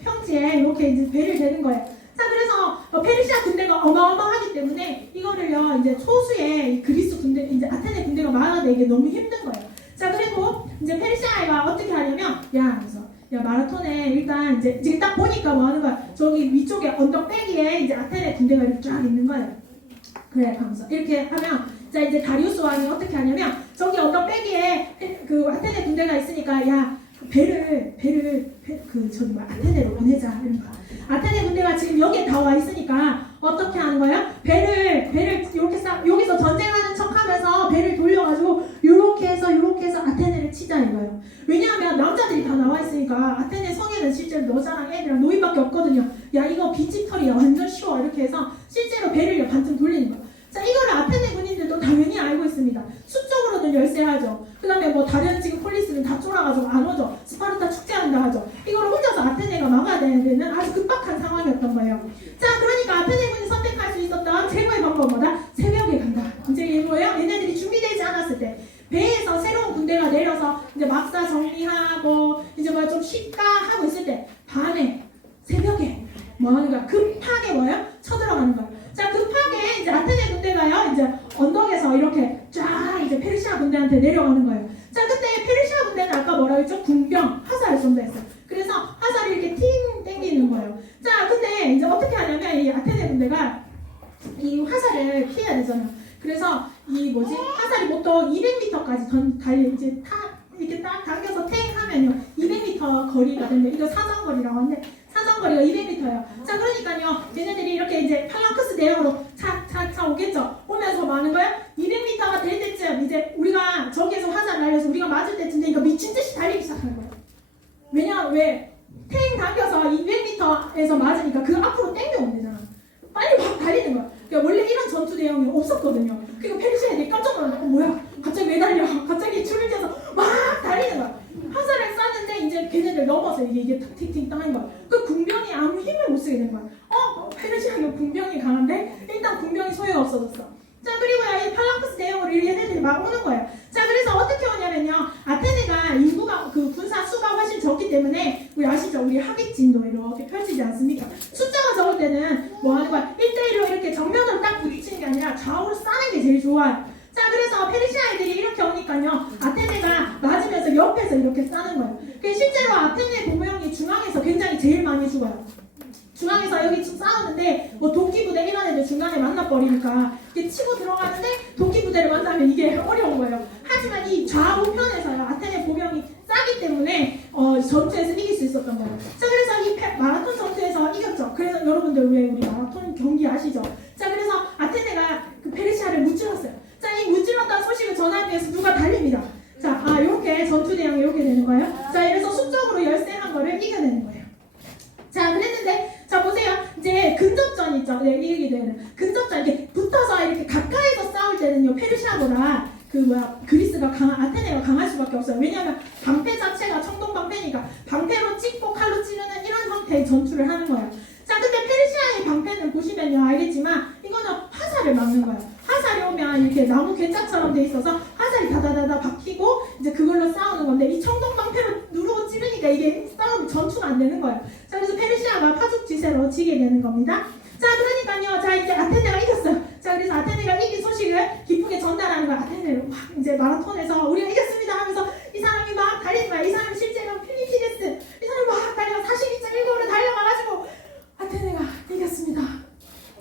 평지에 이렇게 이제 배를 대는 거예요. 자, 그래서 페르시아 군대가 어마어마하기 때문에 이거를요, 이제 초수의 그리스 군대, 이제 아테네 군대가 막아내기 너무 힘든 거예요. 자, 그리고 이제 페르시아가 어떻게 하냐면, 야, 마라톤에 일단 이제 지금 딱 보니까 뭐 하는 거야? 저기 위쪽에 언덕배기에 이제 아테네 군대가 이렇게 쫙 있는 거예요. 그래, 하면서 이렇게 하면, 자, 이제 다리우스 왕이 어떻게 하냐면, 저기 언덕배기에 그 아테네 군대가 있으니까, 야, 배를 아테네로 보내자. 이런 거. 아테네 군대가 지금 여기에 다 와 있으니까 어떻게 하는 거예요? 배를 이렇게 여기서 전쟁하는 척하면서 배를 돌려가지고 이렇게 해서 아테네를 치자 이거예요. 왜냐하면 남자들이 다 나와 있으니까 아테네 성에는 실제로 여자랑 애들이랑 노인밖에 없거든요. 야, 이거 빈집털이야. 완전 쉬워. 이렇게 해서 실제로 배를 반쯤 돌리는 거예요. 자, 이거를 아테네 군인들도 당연히 알고 있습니다. 수적으로는 열세하죠. 그 다음에 다른 지금 폴리스는 다 쫄아가지고 안 오죠. 스파르타 축제한다 하죠. 이걸 혼자서 아테네가 막아야 되는 데는 아주 급박한 상황이었던 거예요. 자, 그러니까 아테네 군이 선택할 수 있었던 최고의 방법은 뭐다? 새벽에 간다. 이제 이게 뭐예요? 얘네들이 준비되지 않았을 때 배에서 새로운 군대가 내려서 이제 막사 정리하고 이제 좀 쉴까 하고 있을 때 밤에 새벽에 뭐 하는 거야? 급하게 뭐예요? 쳐들어가는 거야. 자, 급하게 이제 아테네 군대가요, 이제 언덕에서 이렇게 쫙 이제 페르시아 군대한테 내려가는 거예요. 자, 그때 페르시아 군대는 아까 뭐라 했죠? 군병, 화살을 쏜다 했어요. 그래서 화살이 이렇게 팅 땡기는 거예요. 자, 근데 이제 어떻게 하냐면 이 아테네 군대가 이 화살을 피해야 되잖아요. 그래서 화살이 보통 200m까지 이제 이렇게 딱 당겨서 탱 하면요, 200m 거리가 되는데 이거 사정거리라고 하는데 사정거리가 200m예요. 자, 그러니까요, 얘네들이 이렇게 이제 팔랑크스 대형으로 차 오겠죠. 오면서 뭐 하는 거예요? 200m가 될 때쯤 이제 우리가 저기에서 화살 날려서 우리가 맞을 때쯤 되니까 미친 듯이 달리기 시작하는 거예요. 왜 탱 당겨서 200m에서 맞으니까 그 앞으로 땡겨오면 되잖아. 빨리 막 달리는 거야. 그러니까 원래 이런 전투 대형이 없었거든요. 그러니까 페르시아 애들이 깜짝 놀라서 뭐야? 갑자기 왜 달려? 갑자기 줄을 져서 막 달리는 거야. 화살을 쐈는데 이제 걔네들 넘어서 이게 틱틱 땅인 거야. 그 궁병이 아무 힘을 못 쓰게 된 거야. 페르시아가 궁병이 강한데 일단 궁병이 소용 없어졌어. 자, 그리고 이 팔랑크스 대형으로 얘네들이 막 오는 거예요. 자, 그래서 어떻게 오냐면요, 아테네가 인구가 그 군사 수가 훨씬 적기 때문에 우리 아시죠? 우리 하객진도 이렇게 펼치지 않습니까? 숫자가 적을 때는 뭐 하는 거야? 1대1로 이렇게 정면으로 딱 부딪히는 게 아니라 좌우로 싸는 게 제일 좋아요. 자, 그래서 페르시아 애들이 이렇게 오니까요, 아테네가 맞으면서 옆에서 이렇게 싸는 거예요. 실제로 아테네 보병이 중앙에서 굉장히 제일 많이 죽어요. 중앙에서 여기 싸우는데 도끼부대 이런 애들 중간에 만나버리니까 이게 치고 들어가는데 도끼부대를 만나면 이게 어려운 거예요. 하지만 이 좌우편에서요, 아테네 보병이 싸기 때문에 전투에서 이길 수 있었던 거예요. 자, 그래서 이 마라톤 전투에서 이겼죠. 그래서 여러분들 왜 우리 마라톤 경기 아시죠? 자, 그래서 아테네가 그 페르시아를 무찔렀어요. 자, 이 무찔렀다는 소식을 전하기 위해서 누가 달립니다. 자, 이렇게 전투 대항이 이렇게 되는 거예요. 자, 이래서 수적으로 열세한 거를 이겨내는 거예요. 자, 그랬는데, 자, 보세요. 이제 근접전 있죠. 네, 이 얘기 되는. 근접전, 이렇게 붙어서 이렇게 가까이서 싸울 때는요, 페르시아보다 그리스가 아테네가 강할 수밖에 없어요. 왜냐하면 방패 자체가 청동 방패니까 방패로 찍고 칼로 찌르는 이런 형태의 전투를 하는 거예요. 자, 근데 페르시아의 방패는 보시면요 알겠지만 이거는 화살을 막는 거예요. 화살이 오면 이렇게 나무 괴짝처럼 돼 있어서 화살이 다다다다 박히고 이제 그걸로 싸우는 건데 이 청동 방패로 누르고 찌르니까 이게 싸움이 전투가 안 되는 거예요. 자 그래서 페르시아가 파죽지세로 지게 되는 겁니다. 자 그러니까요 자 이제 아테네가 이겼어요. 자 그래서 아테네가 이긴 소식을 기쁘게 전달하는 거야. 아테네를 막 이제 마라톤에서 우리가 이겼습니다 하면서 이 사람이 막 달리는 거야. 이 사람이 실제로 필리피데스 이 사람이 막 달려 42.19로 달려가가지고 아테네가 이겼습니다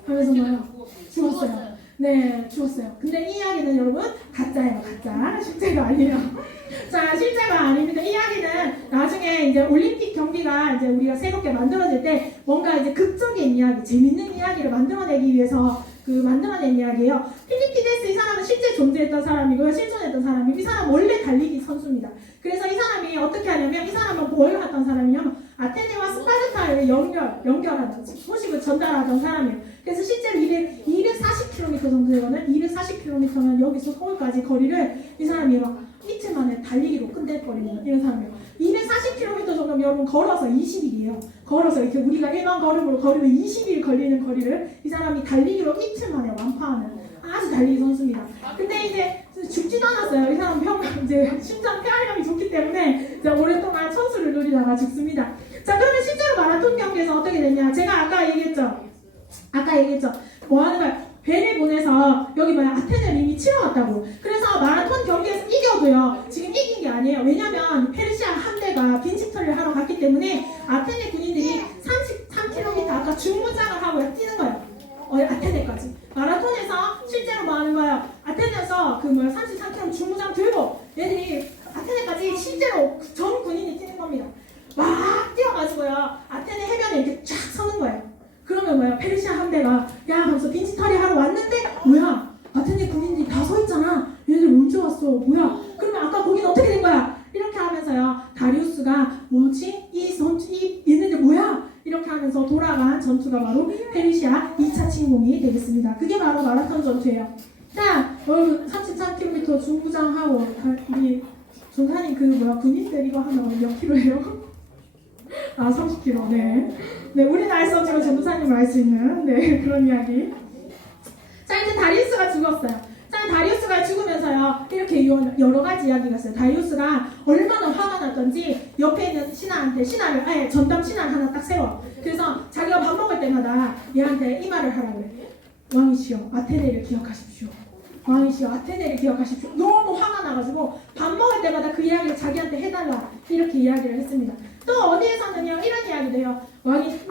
하면서 뭐요 죽었어요. 네 죽었어요. 근데 이 이야기는 여러분 가짜예요. 가짜 실제가 아니에요. 자 실제가 아닙니다. 이 이야기는 나중에 이제 올림픽 경기가 이제 우리가 새롭게 만들어질 때 뭔가 이제 극적인 이야기 재밌는 이야기를 만들어내기 위해서 만들어낸 이야기예요. 필리피데스 이 사람은 실제 존재했던 사람이고요. 실존했던 사람이고 이 사람 원래 달리기 선수입니다. 그래서 이 사람이 어떻게 하냐면 이 사람은 뭘 했던 사람이냐면 아테네와 스파르타를 연결하는 소식을 전달하던 사람이에요. 그래서 실제로 240km 정도 되거든. 240km면 여기서 서울까지 거리를 이 사람이 막 이틀 만에 달리기로 끝내버리는 이런 사람이에요. 240km 정도면 여러분 걸어서 20일이에요. 걸어서 이렇게 우리가 일반 걸음으로 걸으면 20일 걸리는 거리를 이 사람이 달리기로 이틀 만에 완파하는 아주 달리기 선수입니다. 근데 이제 죽지도 않았어요. 이 사람 이제 심장 폐활량이 좋기 때문에 이제 오랫동안 천수를 누리다가 죽습니다. 자 그러면 실제로 마라톤 경기에서 어떻게 됐냐? 제가 아까 얘기했죠. 뭐 하는 거야? 배를 보내서 여기 뭐야 아테네를 이미 치러 왔다고. 그래서 마라톤 경기에서 이겨도요 지금 이긴 게 아니에요. 왜냐면 페르시아 함대가 빈집털이를 하러 갔기 때문에 아테네 군인들이 33km 아까 중무장을 하고 뛰는 거예요. 아테네까지. 마라톤에서 실제로 뭐 하는 거예요? 아테네에서 33km 중무장 들고 얘들이 아테네까지 실제로 전 군인이 뛰는 겁니다. 막 뛰어가지고요 아테네 해변에 이렇게 쫙 서는 거예요. 그러면 뭐야 페르시아 함대가 야 하면서 빈집털이 하러 왔는데 뭐야 아테네 군인들이 다 서 있잖아. 얘들 언제 왔어? 뭐야? 그러면 아까 거기는 어떻게 된 거야? 이렇게 하면서요 다리우스가 뭐지? 얘네들 뭐야? 이렇게 하면서 돌아간 전투가 바로 페르시아 2차 침공이 되겠습니다. 그게 바로 마라톤 전투예요. 자 여러분 33km 중부장하고 우리 전사님 군인들 이거 하면 몇 킬로예요? 아 30kg. 네 우리는 알 수 없지만 전도사님은 알 수 있는 그런 이야기. 자 이제 다리우스가 죽었어요. 자 다리우스가 죽으면서요 이렇게 여러 가지 이야기가 있어요. 다리우스가 얼마나 화가 났던지 옆에 있는 신하를 전담 신하를 하나 딱 세워. 그래서 자기가 밥 먹을 때마다 얘한테 이 말을 하라고 그래. 왕이시여 아테네를 기억하십시오. 왕이시여 아테네를 기억하십시오. 너무 화가 나가지고 밥 먹을 때마다 그 이야기를 자기한테 해달라 이렇게 이야기를 했습니다. 또 어디에서는요 이런 이야기도 해요. 왕이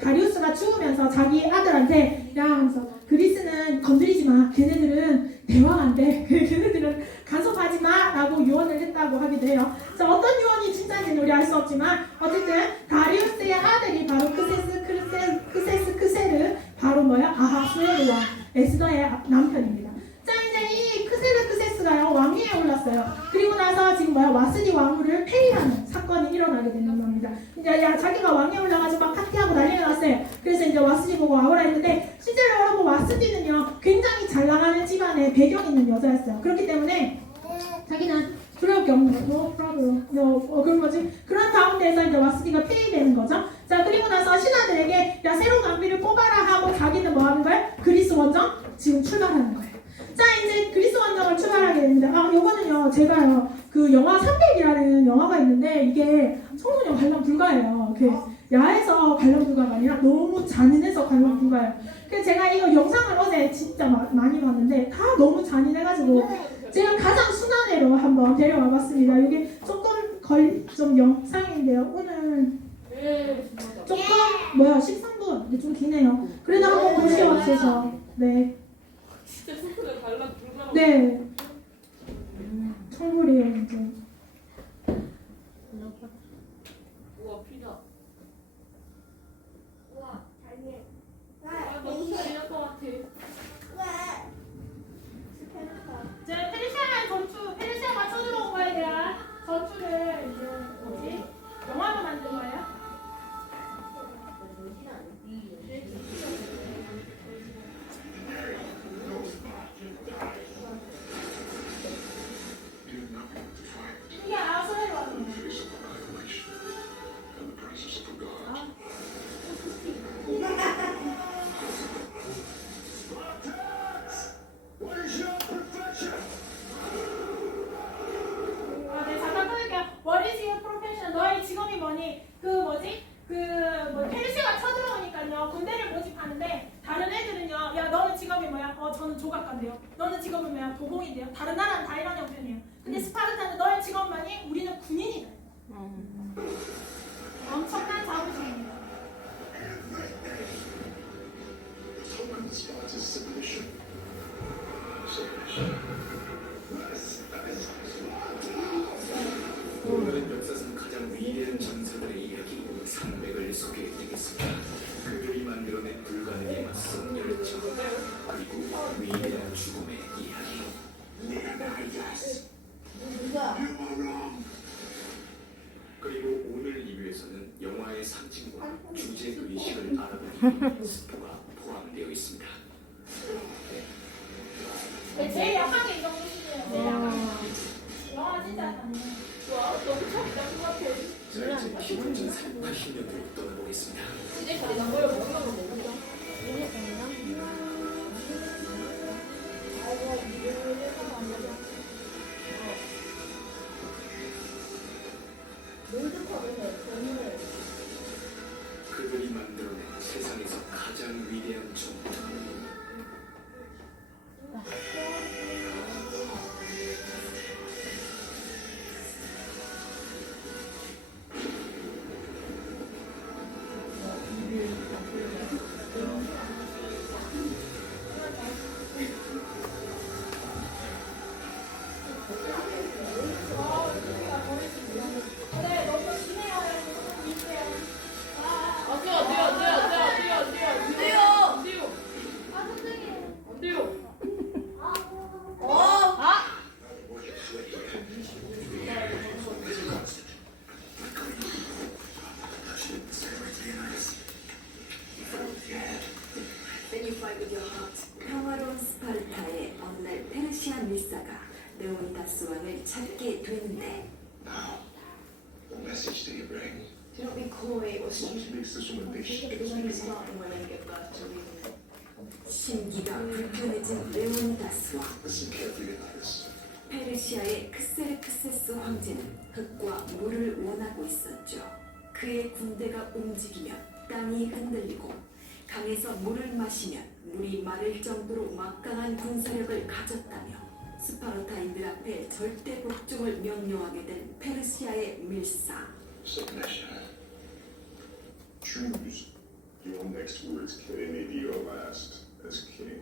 다리우스가 죽으면서 자기 아들한테 야 하면서 그리스는 건드리지 마. 걔네들은 대화가 안 돼. 걔네들은 간섭하지 마 라고 유언을 했다고 하기도 해요. 자 어떤 유언이 진짜인지는 우리 알 수 없지만 어쨌든 다리우스의 아들이 바로 크세르 바로 아하수에르 왕 에스더의 남편입니다. 자 이제 이 크세스가요 왕위에 올랐어요. 그리고 나서 지금 와스디 왕후를 폐위하는 사건이 일어나게 되는 겁니다. 이제 자기가 왕위에 올라가지고 막 파티하고 난리가 났어요. 그래서 이제 와스디 보고 와오라 했는데 실제로 여러분 와스디는요 굉장히 잘 나가는 집안에 배경 있는 여자였어요. 그렇기 때문에 자기는 두려울 게 없는 거죠. 그런 가운데서 이제 와스디가 폐위되는 거죠. 자 그리고 나서 신하들에게 새로운 왕비를 뽑아라 하고 자기는 뭐 하는 거예요? 그리스 원정 지금 출발하는 거예요. 자 이제 그리스 원정을 출발하게 됩니다. 요거는요 제가요 영화 300이라는 영화가 있는데 이게 청소년 관람 불가예요. 야해서 관람 불가가 아니라 너무 잔인해서 관람 불가예요. 그래서 제가 이거 영상을 어제 진짜 많이 봤는데 다 너무 잔인해가지고 제가 가장 순환해로 한번 데려와 봤습니다. 이게 좀 영상인데요. 오늘 조금 13분 근데 좀 기네요. 그래도 한번 보시옵소서. 진짜 소스가 달라 불가라. 청불이에요 이제. 우와 피자. 우와, 잘해. 너무 잘할 것 같아. 페르시아가 쳐들어온 거에 대한 전투를 이제 영화로 만든 거예요. 이게 아수에르 왕이에요. 뭐니 페르시아가 쳐들어오니까요 군대를 모집하는데 다른 애들은요 야 너는 직업이 뭐야? 저는 조각가인데요. 너는 직업이 뭐야? 도공인데요. 다른 나라는 다 이런 형편이에요. 근데 스파르타는 너의 직업 뭐니? 우리는 군인이다. 엄청난 자부심입니다. Sparta's submission. Submission. 오늘은 역사상 가장 위대한 전사들의 이야기 300을 소개해드리겠습니다. 그들이 만들어낸 불가능에 맞선 열정 그리고 위대한 죽음의 이야기. 그리고 오늘 리뷰에서는 영화의 상징과 주제 의식을 알아보기 위해 스포가 포함되어 있습니다. 제일 약한 게 이거 보시네요. 제일 약한 거. 영화 진짜 약하네요. 와 너무 착이다 그 같아. 자 이제 1980년으로 떠나보겠습니다. 이제 가리나 뭐야 먹는 거 먹는 거. 이게 됐나? 그들이 만들어낸 세상에서 가장 위대한 전투. 네, 너무 심해요. 아 뛰어 뛰어 뛰어 뛰어 뛰어 뛰어 뛰어. 아, 선생님. 안 돼요. 평화로운 스파르타의 어느 날 페르시아 밀사가 레온다스 왕을 찾게 되는데 What message do you bring? Don't be coy or What makes this woman think she 심기가 불편해진 레온다스와 Listen carefully to this. 페르시아의 크세르크세스 황제는 흙과 물을 원하고 있었죠. 그의 군대가 움직이면 땅이 흔들리고 강에서 물을 마시면 물이 마를 정도로 막강한 군사력을 가졌다며 스파르타인들 앞에 절대 복종을 명령하게 된 페르시아의 밀사. Submission. Choose. Your next words may be your last as king.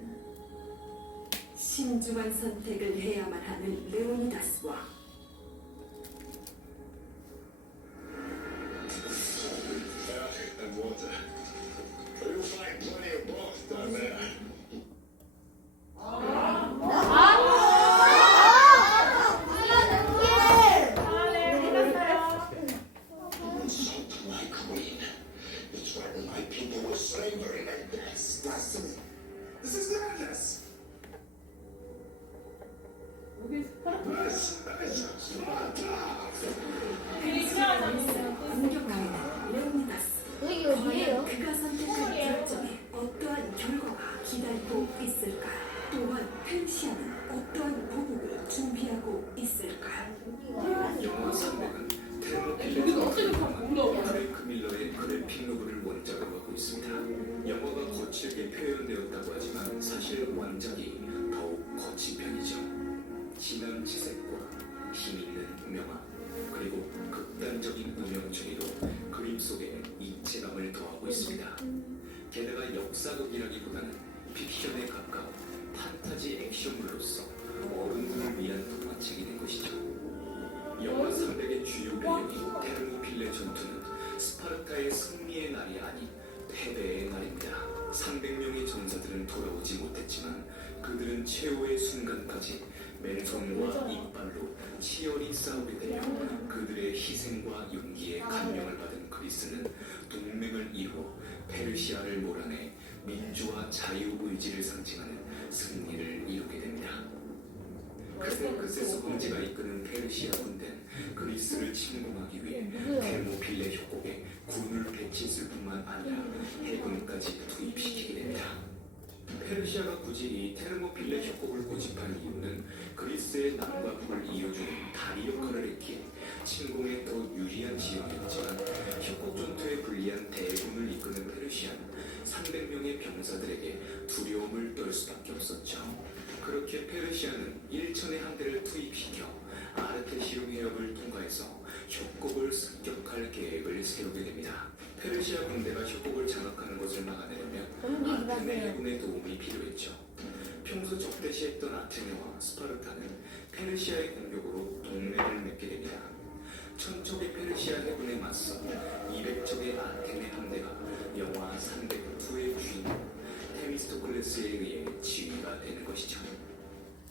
신중한 선택을 해야만 하는 레오니다스와 Air and water. You'll find plenty of both down there. 아, 네, 끝났어요. Insult my queen. You threaten my people with slavery and death. Destiny. This is madness. 여기 스파르타. This is Sparta. 되게 유명한 장면이에요. 공격하는 레오니다스. 여기 과연 어디예요? 그가 선택한 결정에 어떠한 결과가 기다리고 있을까? 또한 페르시아는 어떠한 보복을 준비하고 있을까? 영화 300은 여기가 어떻게 다 몰라. 프랭크 밀러의 그래픽 노블을 원작으로 하고 있습니다. 영화가 거칠게 표현되었다고 하지만 사실 원작이 더욱 거친 편이죠. 진한 채색과 힘있는 명암 그리고 극단적인 음영 처리로 그림 속에 입체감을 더하고 있습니다. 게다가 역사극이라기보다는 픽션에 가까운 판타지 액션물로서 어른들을 위한 동화책이 된 것이죠. 영화 300의 주요 배경인 테르모필레 전투는 스파르타의 승리의 날이 아닌 패배의 날입니다. 300명의 전사들은 돌아오지 못했지만 그들은 최후의 순간까지 맨손과 이빨로 치열히 싸우게 되며 그들의 희생과 용기에 감명을 받은 그리스는 동맹을 이루어 페르시아를 몰아내 민주와 자유의지를 상징하는 승리를 이루게 됩니다. 크세스 황제가 이끄는 페르시아 군대는 그리스를 침공하기 위해 테르모필레 협곡에 군을 배치했을 뿐만 아니라 해군까지 투입시키게 됩니다. 페르시아가 굳이 이 테르모필레 협곡을 고집한 이유는 그리스의 남과 북을 이어주는 다리 역할을 했기에 침공에 더 유리한 지역이었지만 협곡 전투에 불리한 대군을 이끄는 페르시아는 300명의 병사들에게 두려움을 떨 수밖에 없었죠. 그렇게 페르시아는 1천의 함대를 투입시켜 아르테시움 해협을 통과해서 협곡을 습격할 계획을 세우게 됩니다. 페르시아 군대가 협곡을 장악하는 것을 막아내려면 아테네 해군의 도움이 필요했죠. 평소 적대시했던 아테네와 스파르타는 페르시아의 공격으로 동맹을 맺게 됩니다. 1000척의 페르시아 해군에 맞서 200척의 아테네 함대가 영화 300투의 주인공 테미스토클레스에 의해 지휘가 되는 것이죠.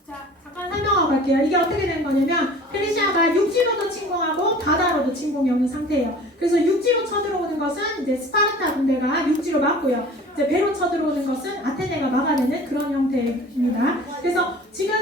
자, 잠깐 설명하고 갈게요. 이게 어떻게 된 거냐면 페르시아가 육지로도 침공하고 바다로도 침공이 없는 상태예요. 그래서 육지로 쳐들어오는 것은 이제 스파르타 군대가 육지로 막고요. 이제 배로 쳐들어오는 것은 아테네가 막아내는 그런 형태입니다. 그래서 지금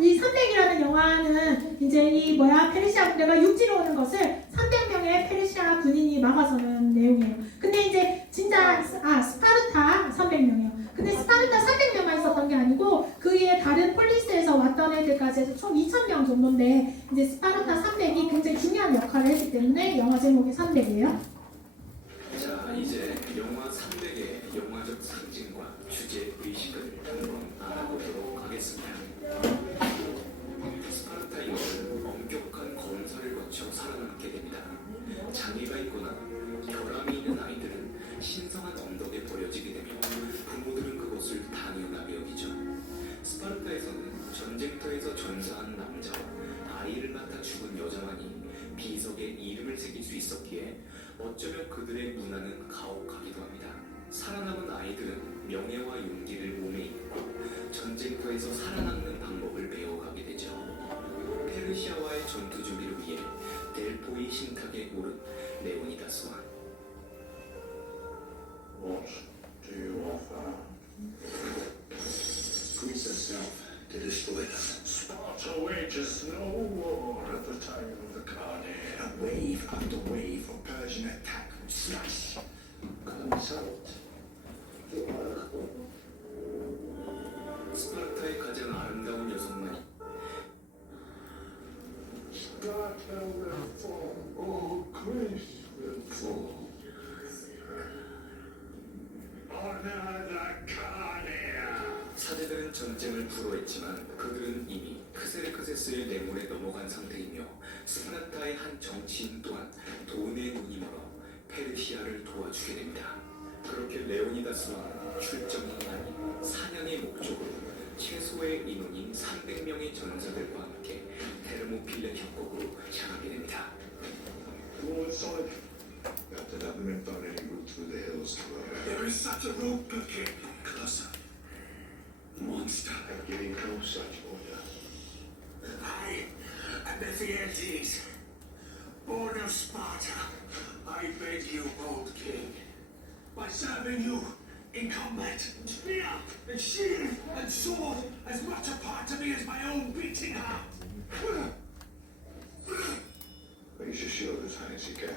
이 300이라는 영화는 이제 페르시아 군대가 육지로 오는 것을 300명의 페르시아 군인이 막아서는 내용이에요. 근데 이제 진짜 스파르타 300명이에요. 근데 스파르타 300명만 있었던 게 아니고 그 위에 다른 폴리스에서 왔던 애들까지 해서 총 2000명 정도인데 이제 스파르타 300이 굉장히 중요한 역할을 했기 때문에 영화 제목이 300이에요. 자, 이제 영화 300의 영화적 상징과 주제 의식을 한번 알아보도록 하겠습니다. 스파르타 인물은 엄격한 검사를 거쳐 살아남게 됩니다. 장애가 있거나 결함이 있는 아이들은 신성한 언덕에 버려지게 되며 부모들은 그것을 당연하게 여기죠. 스파르타에서는 전쟁터에서 전사한 남자와 아이를 낳다 죽은 여자만이 비석에 이름을 새길 수 있었기에 어쩌면 그들의 문화는 가혹하기도 합니다. 살아남은 아이들은 명예와 용기를 몸에 입고 전쟁터에서 살아남는 방법을 배워가게 되죠. 페르시아와의 전투 준비를 위해 델포이 신탁에 오른 레오니다스 왕. What do you offer? Greece herself to destroy them. Sparta wages no war at the time of the Cardi. Wave after wave of Persian attack and slash. Consult. 스파르타의 가장 아름다운 여성만이 Sparta will fall. Oh, Greece will fall. Honor the Cardi. 사제들은 전쟁을 불허했지만 그들은 이미 크세르크세스의 뇌물에 넘어간 상태이며 스파르타의 한 정치인 또한 돈에 눈이 멀어 페르시아를 도와주게 됩니다. 그렇게 레오니다스 왕은 출정이 아닌 사냥의 목적으로 최소의 인원인 300명의 전사들과 함께 테르모필레 협곡으로 향하게 됩니다. Lord Solid. Captain, haven't found any route through the hills to There is such a rope, good king. Closer. Monster. I'm getting closer, Georgia. I am Ephialtes, born of Sparta. I beg you, old king, by serving you in combat, spear and shield and sword, as much a part of me as my own beating heart. Raise your shield as high as you can.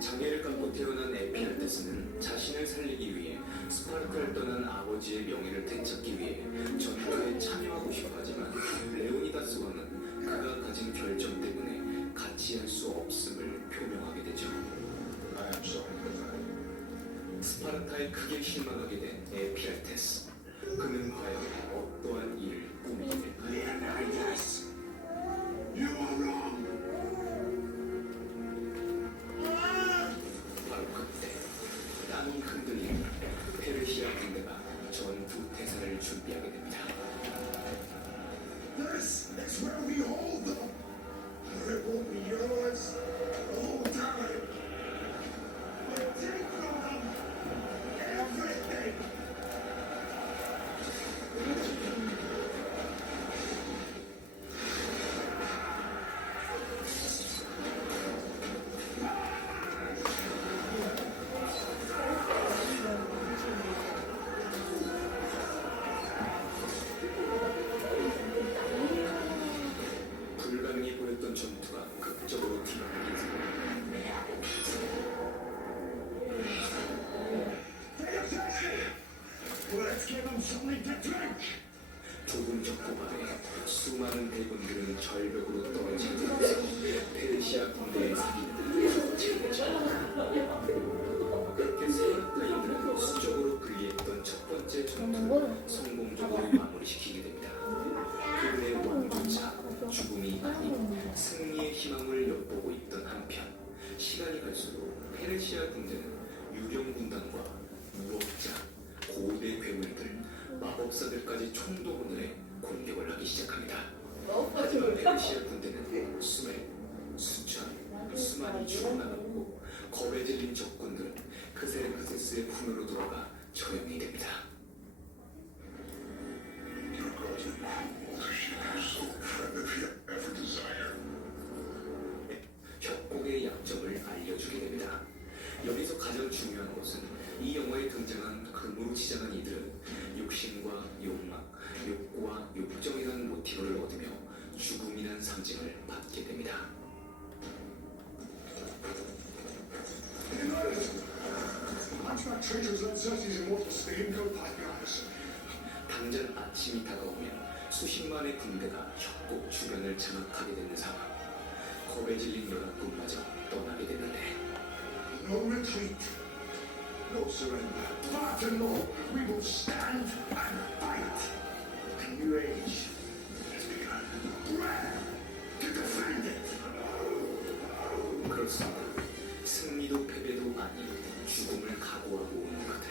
장애를 갖고 태어난 에피알테스는 자신을 살리기 위해 스파르타를 떠난 아버지의 명예를 되찾기 위해 전투에 참여하고 싶어하지만 레오니다스 왕은 그가 가진 결점 때문에 같이 할 수 없음을 표명하게 되죠. I am sorry for that. 스파르타에 크게 실망하게 된 에피알테스. 그는 과연 어떠한 일을 꾸미게 될까요? Leonidas, you are wrong. 바로 그때 땅이 흔들리며 페르시아 군대가 전투 태세를 준비하게 됩니다. This is where we hold them. It will be yours the whole time. But take from them everything. 불가능해 보였던 전투가 극적으로 뒤바뀌면서 Let's give them something to drink. 좁은 적고밤에 수많은 대군들은 절벽으로 떨어지면서 페르시아 군대의 사기는 군대는 유령 군단과 무법자, 고대 괴물들, 마법사들까지 총동원을 해 공격을 하기 시작합니다. 하지만 페르시아 군대는 수백, 수천, 수만이 죽어나가고 겁에 질린 적군들은 크세르크세스의 품으로 돌아가 처형이 됩니다. 협곡의 약점을 알려주게 됩니다. 여기서 가장 중요한 것은 이 영화에 등장한 금으로 치장한 이들은 욕심과 욕망, 욕구와 욕정이라는 모티브를 얻으며 죽음이란 상징을 받게 됩니다. 당장 아침이 다가오면 수십만의 군대가 협곡 주변을 장악하게 되는 상황. 겁에 질린 연합군마저 떠나게 되는데 No retreat. No surrender. Far and low, we will stand and fight. A new age has begun. Prepare to defend it. 그렇습니다. 승리도 패배도 아닌 죽음을 각오하고 오는 그들.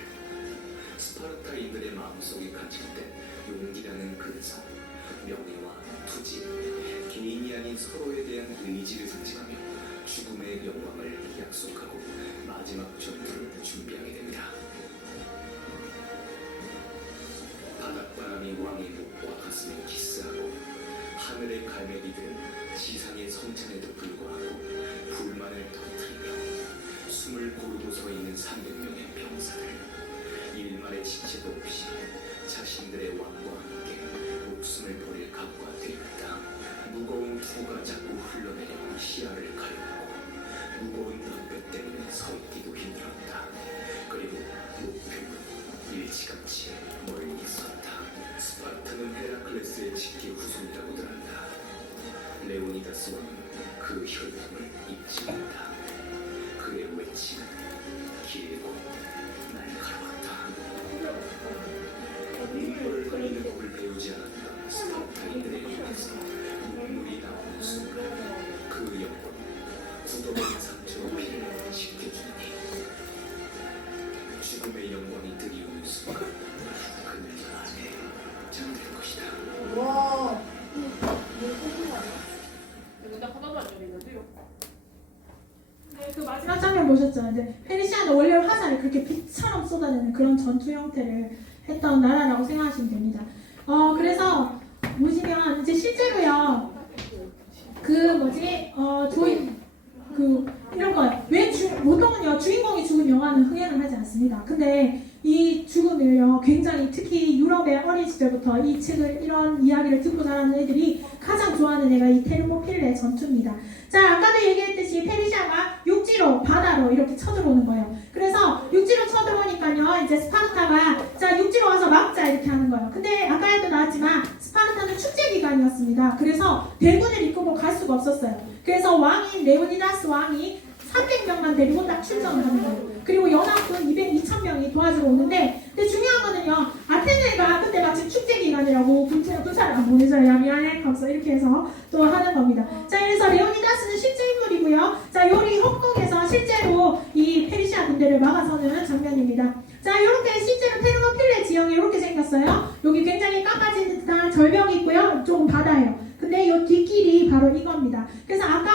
스파르타인들의 마음속에 간직된 용기라는 근성, 명예와 투지, 개인이 아닌 서로에 대한 의지를 상징하며 죽음의 영광을 약속하고 마지막 전투를 준비하게 됩니다. 바닷바람이 왕의 목과 가슴에 키스하고 하늘의 갈매기들은 지상의 성찬에도 불구하고 불만을 터뜨리며 숨을 고르고 서 있는 300명의 병사들, 일말의 지체도 없이 자신들의 왕과 함께 목숨을 버릴 각오가 되었다. 무거운 투가 자꾸 흘러내려 시야를 가렸고 무거운 덤벼 때문에 서 있기도 힘들었다. 그리고 목표는 일찌감치 멀리 있었다. 스파르타는 헤라클레스의 직계 후손이라고들 한다. 레오니다스 왕은 그 혈통을 잊지 못한다. 그의 외침은 길고 날카로웠다. 눈물을 흘리는 법을 배우지 않았던 스파르타인들의 입에서 눈물이 나오는 순간 그 영혼은 굳어버린 상처로 피를 씻겨주니 죽음의 영광이 드리우는 순간 그녀들 안에 잠들 것이다. 와. 근데 하나도 안 열리는데요? 네, 그 마지막 장면 보셨죠? 이제 페르시아는 원래 화살을 그렇게 빛처럼 쏟아내는 그런 전투 형태를 했던 나라라고 생각하시면 됩니다. 그래서 보시면 이제 실제로요, 이런 거, 보통은요, 주인공이 죽은 영화는 흥행을 하지 않습니다. 근데 이 죽음을요, 굉장히 특히 유럽의 어린 시절부터 이 책을, 이런 이야기를 듣고 자라는 애들이 가장 좋아하는 애가 이 테르모필레 전투입니다. 자, 아까도 얘기했듯이 페르시아가 육지로, 바다로 이렇게 쳐들어오는 거예요. 그래서 육지로 쳐들어오니까요, 이제 스파르타가 자, 육지로 와서 막자 이렇게 하는 거예요. 근데 아까도 나왔지만 스파르타는 축제 기간이었습니다. 그래서 대군을 이끌고 갈 수가 없었어요. 그래서 왕인 레오니다스 왕이 300명만 데리고 딱 출정을 하는 거예요. 그리고 연합군 2,000명이 도와주러 오는데, 근데 중요한 거는요, 아테네가 그때 마침 축제 기간이라고 군사를 안 보내줘요. 미안해, 감사 이렇게 해서 또 하는 겁니다. 자, 그래서 레오니다스는 실제 인물이고요. 자, 요리 협곡에서 실제로 이 페르시아 군대를 막아서는 장면입니다. 자, 이렇게 실제로 테르모필레 지형이 이렇게 생겼어요. 여기 굉장히 깎아진 듯한 절벽이 있고요. 조금 바다예요. 근데 이 뒷길이 바로 이겁니다. 그래서 아까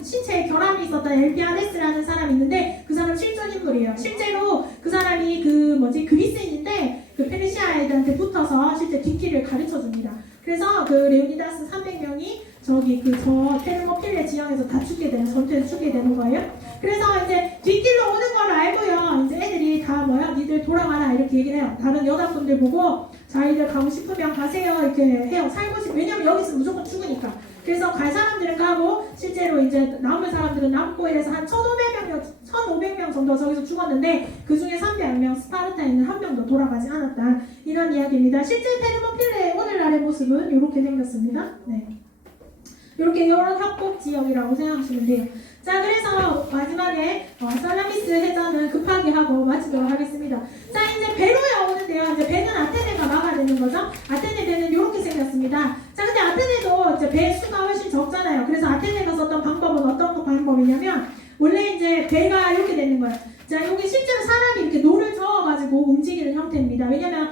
신체에 결함이 있었던 엘피아데스라는 사람이 있는데 그 사람 실존 인물이에요. 실제로 그 사람이 그리스인인데 그 페르시아애들한테 붙어서 실제 뒷길을 가르쳐 줍니다. 그래서 그 레오니다스 300명이 저 테르모필레 지형에서 다 죽게 되는, 전투에서 죽게 되는 거예요. 그래서 이제 뒷길로 오는 걸 알고요, 이제 애들이 다 니들 돌아가라 이렇게 얘기를 해요. 다른 여자분들 보고 자기들 가고 싶으면 가세요 이렇게 해요. 왜냐면 여기서 무조건 죽으니까. 그래서 갈 사람들은 가고 실제로 이제 남은 사람들은 남고 이래서 한 1,500명 정도 저기서 죽었는데 그 중에 300명, 스파르타에는 한 명도 돌아가지 않았다. 이런 이야기입니다. 실제 테르모필레의 오늘날의 모습은 이렇게 생겼습니다. 네. 이렇게 이런 협곡 지역이라고 생각하시면 돼요. 자, 그래서 마지막에 살라미스 해전은 급하게 하고 마치도록 하겠습니다. 자, 이제 배로에 오는데요. 이제 배는 아테네가 막아야 되는 거죠. 아테네 배는 이렇게 생겼습니다. 자, 근데 아테네도 이제 배 수가 훨씬 적잖아요. 그래서 아테네가 썼던 방법은 어떤 방법이냐면 원래 이제 배가 이렇게 되는 거예요. 자, 여기 실제로 사람이 이렇게 노를 저어가지고 움직이는 형태입니다. 왜냐면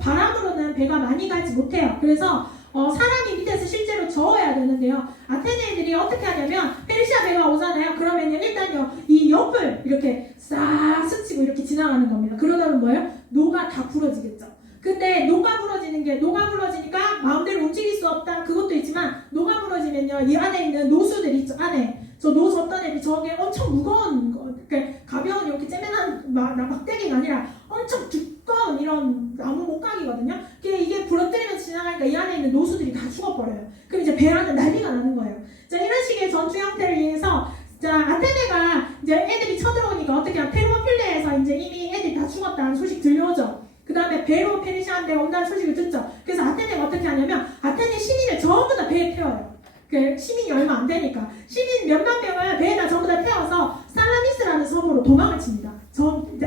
바람으로는 배가 많이 가지 못해요. 그래서 사람이 밑에서 실제로 저어야 되는데요. 아테네 애들이 어떻게 하냐면 페르시아 배가 오잖아요. 그러면요 일단요 이 옆을 이렇게 싹 스치고 이렇게 지나가는 겁니다. 그러다는 뭐예요? 노가 다 부러지겠죠. 근데 노가 부러지니까 마음대로 움직일 수 없다. 그것도 있지만 노가 부러지면요 이 안에 있는 노수들이 있죠. 안에 저 노 줬던 애들이 저게 엄청 무거운 거, 그러니까 가벼운 이렇게 째매난 막대기가 아니라 엄청 두꺼운 이런 나무 목각이거든요. 이게 부러뜨리면서 지나가니까 이 안에 있는 노수들이 다 죽어버려요. 그럼 이제 배라는 난리가 나는 거예요. 자, 이런 식의 전투 형태를 위해서 자, 아테네가 이제 애들이 쳐들어오니까 어떻게 하면 페르모필레에서 이제 이미 애들이 다 죽었다는 소식 들려오죠. 그 다음에 배로 페르시아한테가 온다는 소식을 듣죠. 그래서 아테네가 어떻게 하냐면 아테네 시민을 전부 다 배에 태워요. 시민이 얼마 안 되니까 시민 몇만 명을 배에다 전부 다 태워서 살라미스라는 섬으로 도망을 칩니다.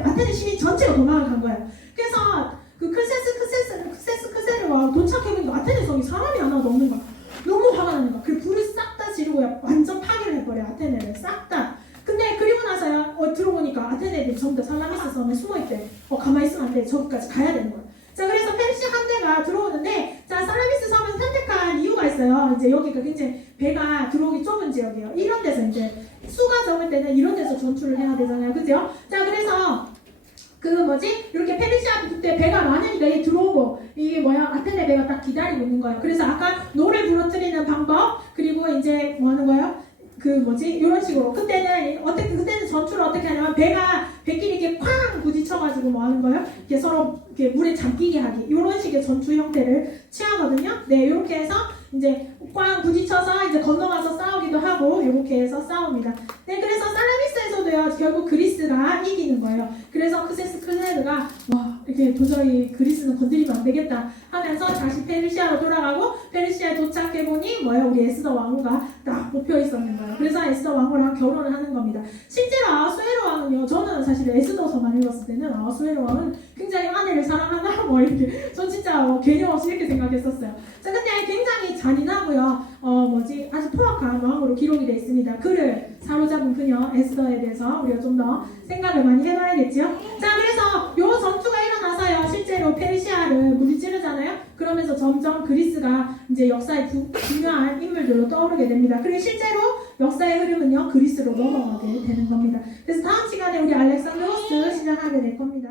아테네 시민 전체가 도망을 간 거예요. 그래서 그 크세스를 도착해보니까 아테네 성이 사람이 하나도 없는 거야. 너무 화가 나는 거야. 그 불을 싹 다 지르고 완전 파괴를 해버려. 아테네를 싹 다. 근데 그리고 나서야 들어보니까 아테네들이 전부 다 살라미스 섬에 숨어있대. 가만히 있으면 안 돼. 저기까지 가야 되는 거야. 자, 그래서 페르시아 함대가 들어오는데, 자, 살라미스 섬을 선택한 이유가 있어요. 이제 여기가 굉장히 배가 들어오기 좁은 지역이에요. 이런 데서 이제 수가 적을 때는 이런 데서 전투를 해야 되잖아요. 그죠? 자, 그래서 이렇게 페르시아 그때 배가 많으니까 이게 들어오고, 이게 아테네 배가 딱 기다리고 있는 거예요. 그래서 아까 노를 부러뜨리는 방법, 그리고 이제 뭐 하는 거예요? 이런 식으로. 그때는 전투를 어떻게 하냐면 배끼리 이렇게 쾅 부딪혀가지고 뭐 하는 거예요? 이렇게 서로 이렇게 물에 잠기게 하기. 이런 식의 전투 형태를 취하거든요. 네, 이렇게 해서 이제 꽝 부딪혀서 이제 건너가서 싸우기도 하고, 이렇게 해서 싸웁니다. 네, 그래서 살라미스에서도요, 결국 그리스가 이기는 거예요. 그래서 크세스가 이렇게 도저히 그리스는 건드리면 안 되겠다 하면서 다시 페르시아로 돌아가고, 페르시아에 도착해보니 우리 에스더 왕후가 딱 뽑혀 있었는 거예요. 그래서 에스더 왕후랑 결혼을 하는 겁니다. 실제로 아하수에로 왕은요, 저는 사실 에스더서만 읽었을 때는 아하수에로 왕은 굉장히 아내를 사랑하나 이렇게 전 진짜 개념 없이 이렇게 생각했었어요. 자, 근데 굉장히 잔인하고요, 아주 포악한 왕으로 기록이 되어 있습니다. 그를 사로잡은 그녀 에스더에 대해서 우리가 좀 더 생각을 많이 해봐야겠죠. 자, 그래서 요 전투가 일어나서요, 실제로 페르시아를 무찌르잖아요. 그러면서 점점 그리스가 이제 역사의 중요한 인물들로 떠오르게 됩니다. 그리고 실제로 역사의 흐름은요, 그리스로 넘어가게 되는 겁니다. 그래서 다음 시간에 우리 알렉산드로스 시작하게 될 겁니다.